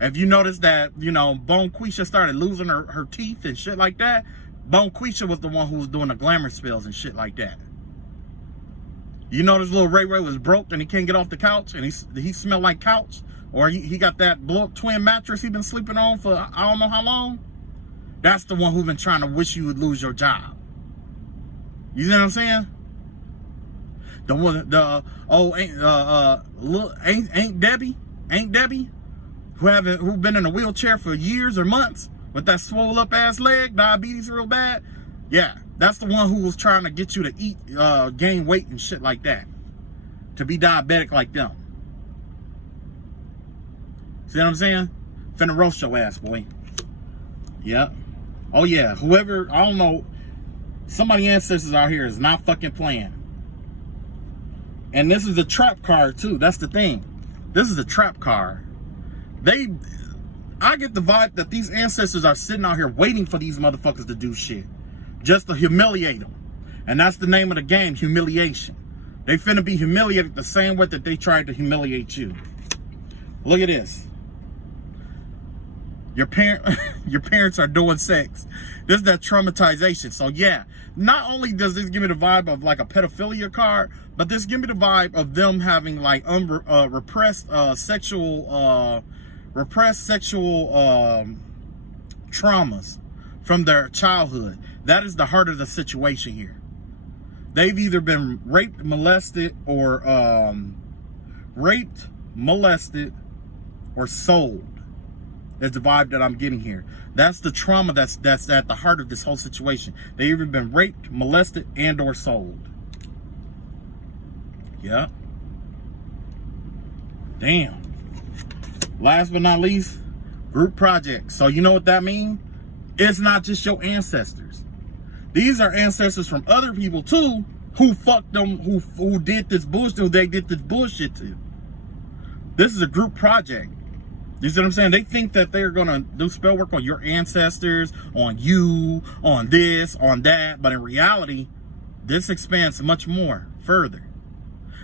If you notice that, you know, Bone Quisha started losing her teeth and shit like that, Bone Quisha was the one who was doing the glamour spills and shit like that. You notice little Ray Ray was broke and he can't get off the couch and he smelled like couch, or he got that blow-up twin mattress he been sleeping on for I don't know how long. That's the one who's been trying to wish you would lose your job. You know what I'm saying? The one, Ain't Debbie, who been in a wheelchair for years or months with that swole up ass leg, diabetes real bad. Yeah, that's the one who was trying to get you to eat, gain weight and shit like that, to be diabetic like them. See what I'm saying? Finna roast your ass, boy. Yep. Oh yeah, whoever, I don't know, somebody ancestors out here is not fucking playing. And this is a trap card too. That's the thing. This is a trap card. I get the vibe that these ancestors are sitting out here waiting for these motherfuckers to do shit, just to humiliate them. And that's the name of the game, humiliation. They finna be humiliated the same way that they tried to humiliate you. Look at this. Your parents are doing sex. This is that traumatization. So yeah, not only does this give me the vibe of like a pedophilia card, but this give me the vibe of them having like repressed sexual traumas from their childhood. That is the heart of the situation here. They've either been raped, molested, or sold. That's the vibe that I'm getting here. That's the trauma that's at the heart of this whole situation. They've either been raped, molested, and or sold. Yeah. Damn. Last but not least, group projects. So you know what that means? It's not just your ancestors. These are ancestors from other people too, who fucked them, who did this bullshit, who they did this bullshit to. This is a group project. You see what I'm saying? They think that they're gonna do spell work on your ancestors, on you, on this, on that, but in reality, this expands much more further.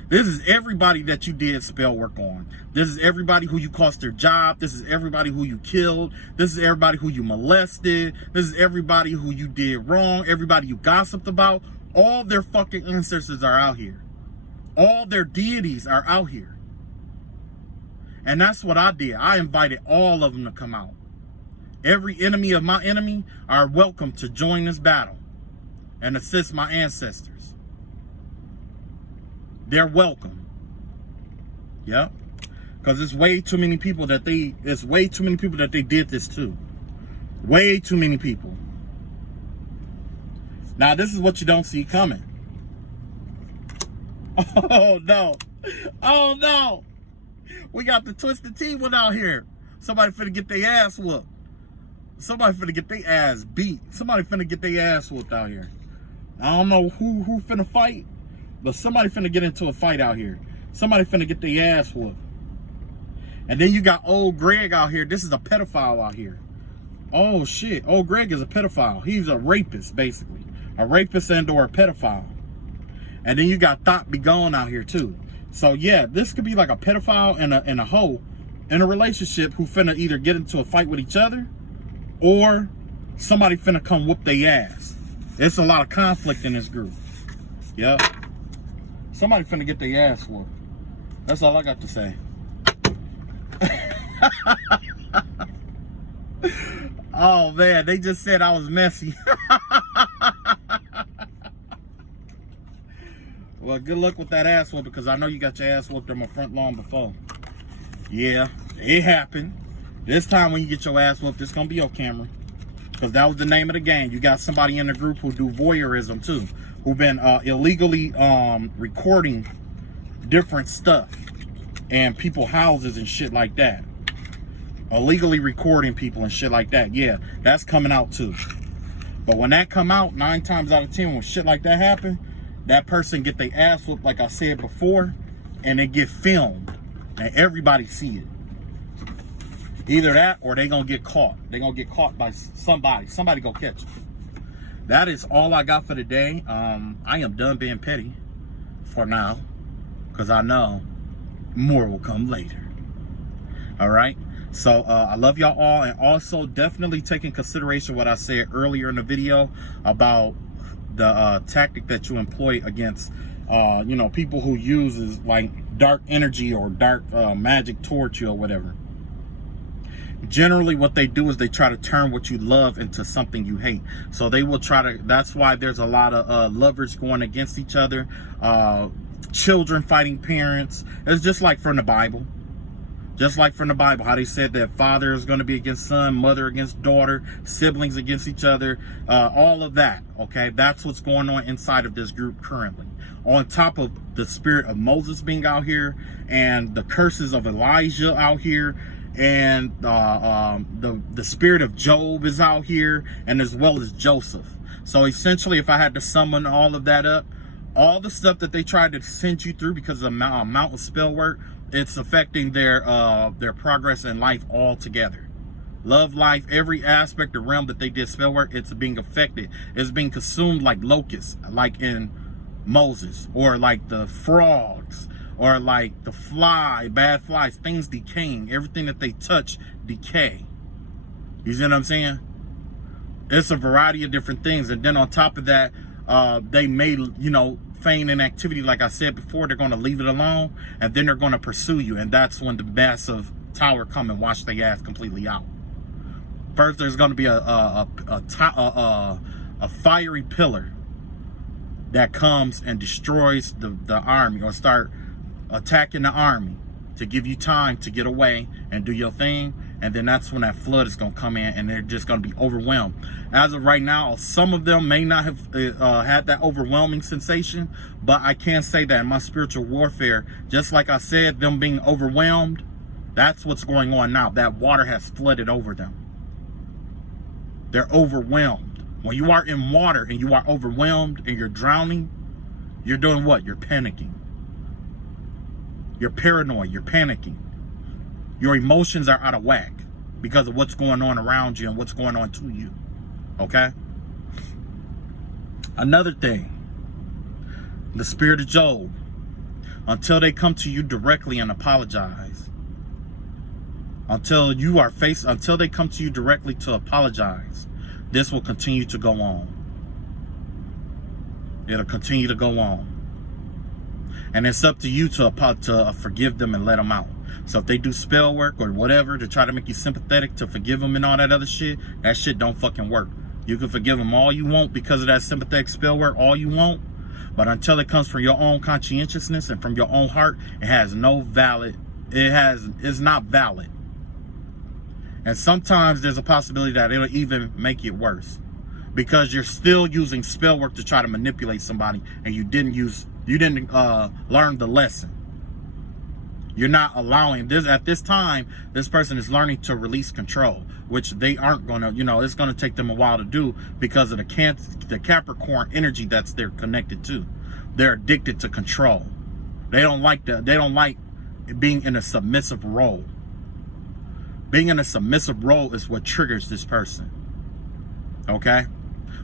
This is everybody that you did spell work on. This is everybody who you cost their job. This is everybody who you killed. This is everybody who you molested. This is everybody who you did wrong. Everybody you gossiped about. All their fucking ancestors are out here. All their deities are out here. And that's what I did. I invited all of them to come out. Every enemy of my enemy are welcome to join this battle and assist my ancestors. They're welcome. Yep. Because it's way too many people that they did this to. Way too many people. Now this is what you don't see coming. Oh no. Oh no. We got the Twisted Tea one out here. Somebody finna get their ass whooped. Somebody finna get their ass beat. Somebody finna get their ass whooped out here. I don't know who finna fight, but somebody finna get into a fight out here. Somebody finna get their ass whooped. And then you got old Greg out here. This is a pedophile out here. Oh shit, old Greg is a pedophile. He's a rapist, basically. A rapist and or a pedophile. And then you got Thought Be Gone out here too. So yeah, this could be like a pedophile and a hoe in a relationship who finna either get into a fight with each other or somebody finna come whoop their ass. It's a lot of conflict in this group. Yep. Somebody finna get their ass whooped. That's all I got to say. Oh man, they just said I was messy. Well, good luck with that ass whoop, because I know you got your ass whooped on my front lawn before. Yeah, it happened. This time when you get your ass whooped, it's gonna be on camera. because that was the name of the game. You got somebody in the group who do voyeurism too, who've been illegally recording different stuff and people houses and shit like that. Illegally recording people and shit like that. Yeah, that's coming out too. But when that come out, 9 times out of 10, when shit like that happen, that person get their ass whooped, like I said before, and they get filmed and everybody see it. Either that or they gonna get caught. They gonna get caught by somebody. Somebody go catch them. That is all I got for today. I am done being petty for now, because I know more will come later. All right. So I love y'all all, and also definitely take in consideration what I said earlier in the video about the tactic that you employ against you know, people who uses like dark energy or dark magic towards you or whatever. Generally what they do is they try to turn what you love into something you hate. So they will try to, that's why there's a lot of lovers going against each other, children fighting parents. It's just like from the Bible. Just like from the Bible, how they said that father is going to be against son, mother against daughter, siblings against each other, all of that, okay? That's what's going on inside of this group currently. On top of the spirit of Moses being out here and the curses of Elijah out here, and the spirit of Job is out here, and as well as Joseph. So essentially, if I had to summon all of that up, all the stuff that they tried to send you through because of the amount of spell work, it's affecting their progress in life altogether. Love life, every aspect of realm that they did spell work, it's being affected. It's being consumed like locusts, like in Moses, or like the frogs, or like the fly, bad flies, things decaying. Everything that they touch decay. You see what I'm saying? It's a variety of different things. And then on top of that, they may, you know, feign an activity, like I said before, they're going to leave it alone, and then they're going to pursue you, and that's when the massive tower come and wash their ass completely out. First, there's going to be a fiery pillar that comes and destroys the army, or start attacking the army to give you time to get away and do your thing. And then that's when that flood is going to come in, and they're just going to be overwhelmed. As of right now, some of them may not have had that overwhelming sensation, but I can say that in my spiritual warfare, just like I said, them being overwhelmed, that's what's going on now. That water has flooded over them. They're overwhelmed. When you are in water and you are overwhelmed and you're drowning, you're doing what? You're panicking. You're paranoid. You're panicking. Your emotions are out of whack because of what's going on around you and what's going on to you. Okay? Another thing, the spirit of Job, until they come to you directly and apologize, until they come to you directly to apologize, this will continue to go on. It'll continue to go on. And it's up to you to forgive them and let them out. So if they do spell work or whatever to try to make you sympathetic, to forgive them and all that other shit, that shit don't fucking work. You can forgive them all you want because of that sympathetic spell work, all you want. But until it comes from your own conscientiousness and from your own heart, it's not valid. And sometimes there's a possibility that it'll even make it worse, because you're still using spell work to try to manipulate somebody, and you didn't learn the lesson. You're not allowing this at this time. This person is learning to release control, which they aren't gonna, it's gonna take them a while to do because of the Capricorn energy that's they're connected to. They're addicted to control. They don't like being in a submissive role. Being in a submissive role is what triggers this person. Okay?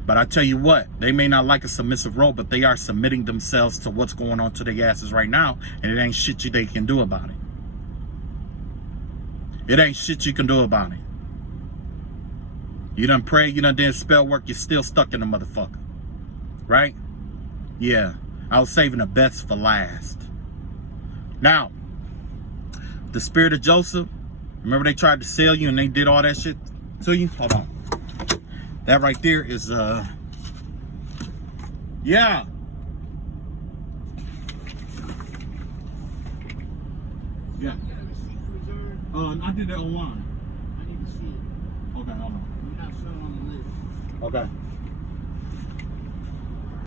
But I tell you what, they may not like a submissive role, but they are submitting themselves to what's going on to their asses right now, and it ain't shit they can do about it. It ain't shit you can do about it. You done pray, you done did spell work, you're still stuck in the motherfucker. Right? Yeah. I was saving the best for last. Now, the spirit of Joseph, remember they tried to sell you and they did all that shit to you? Hold on. That right there is, yeah. Yeah. I did that online. I need to see it. Okay, hold on. You're not shown on the list. Okay.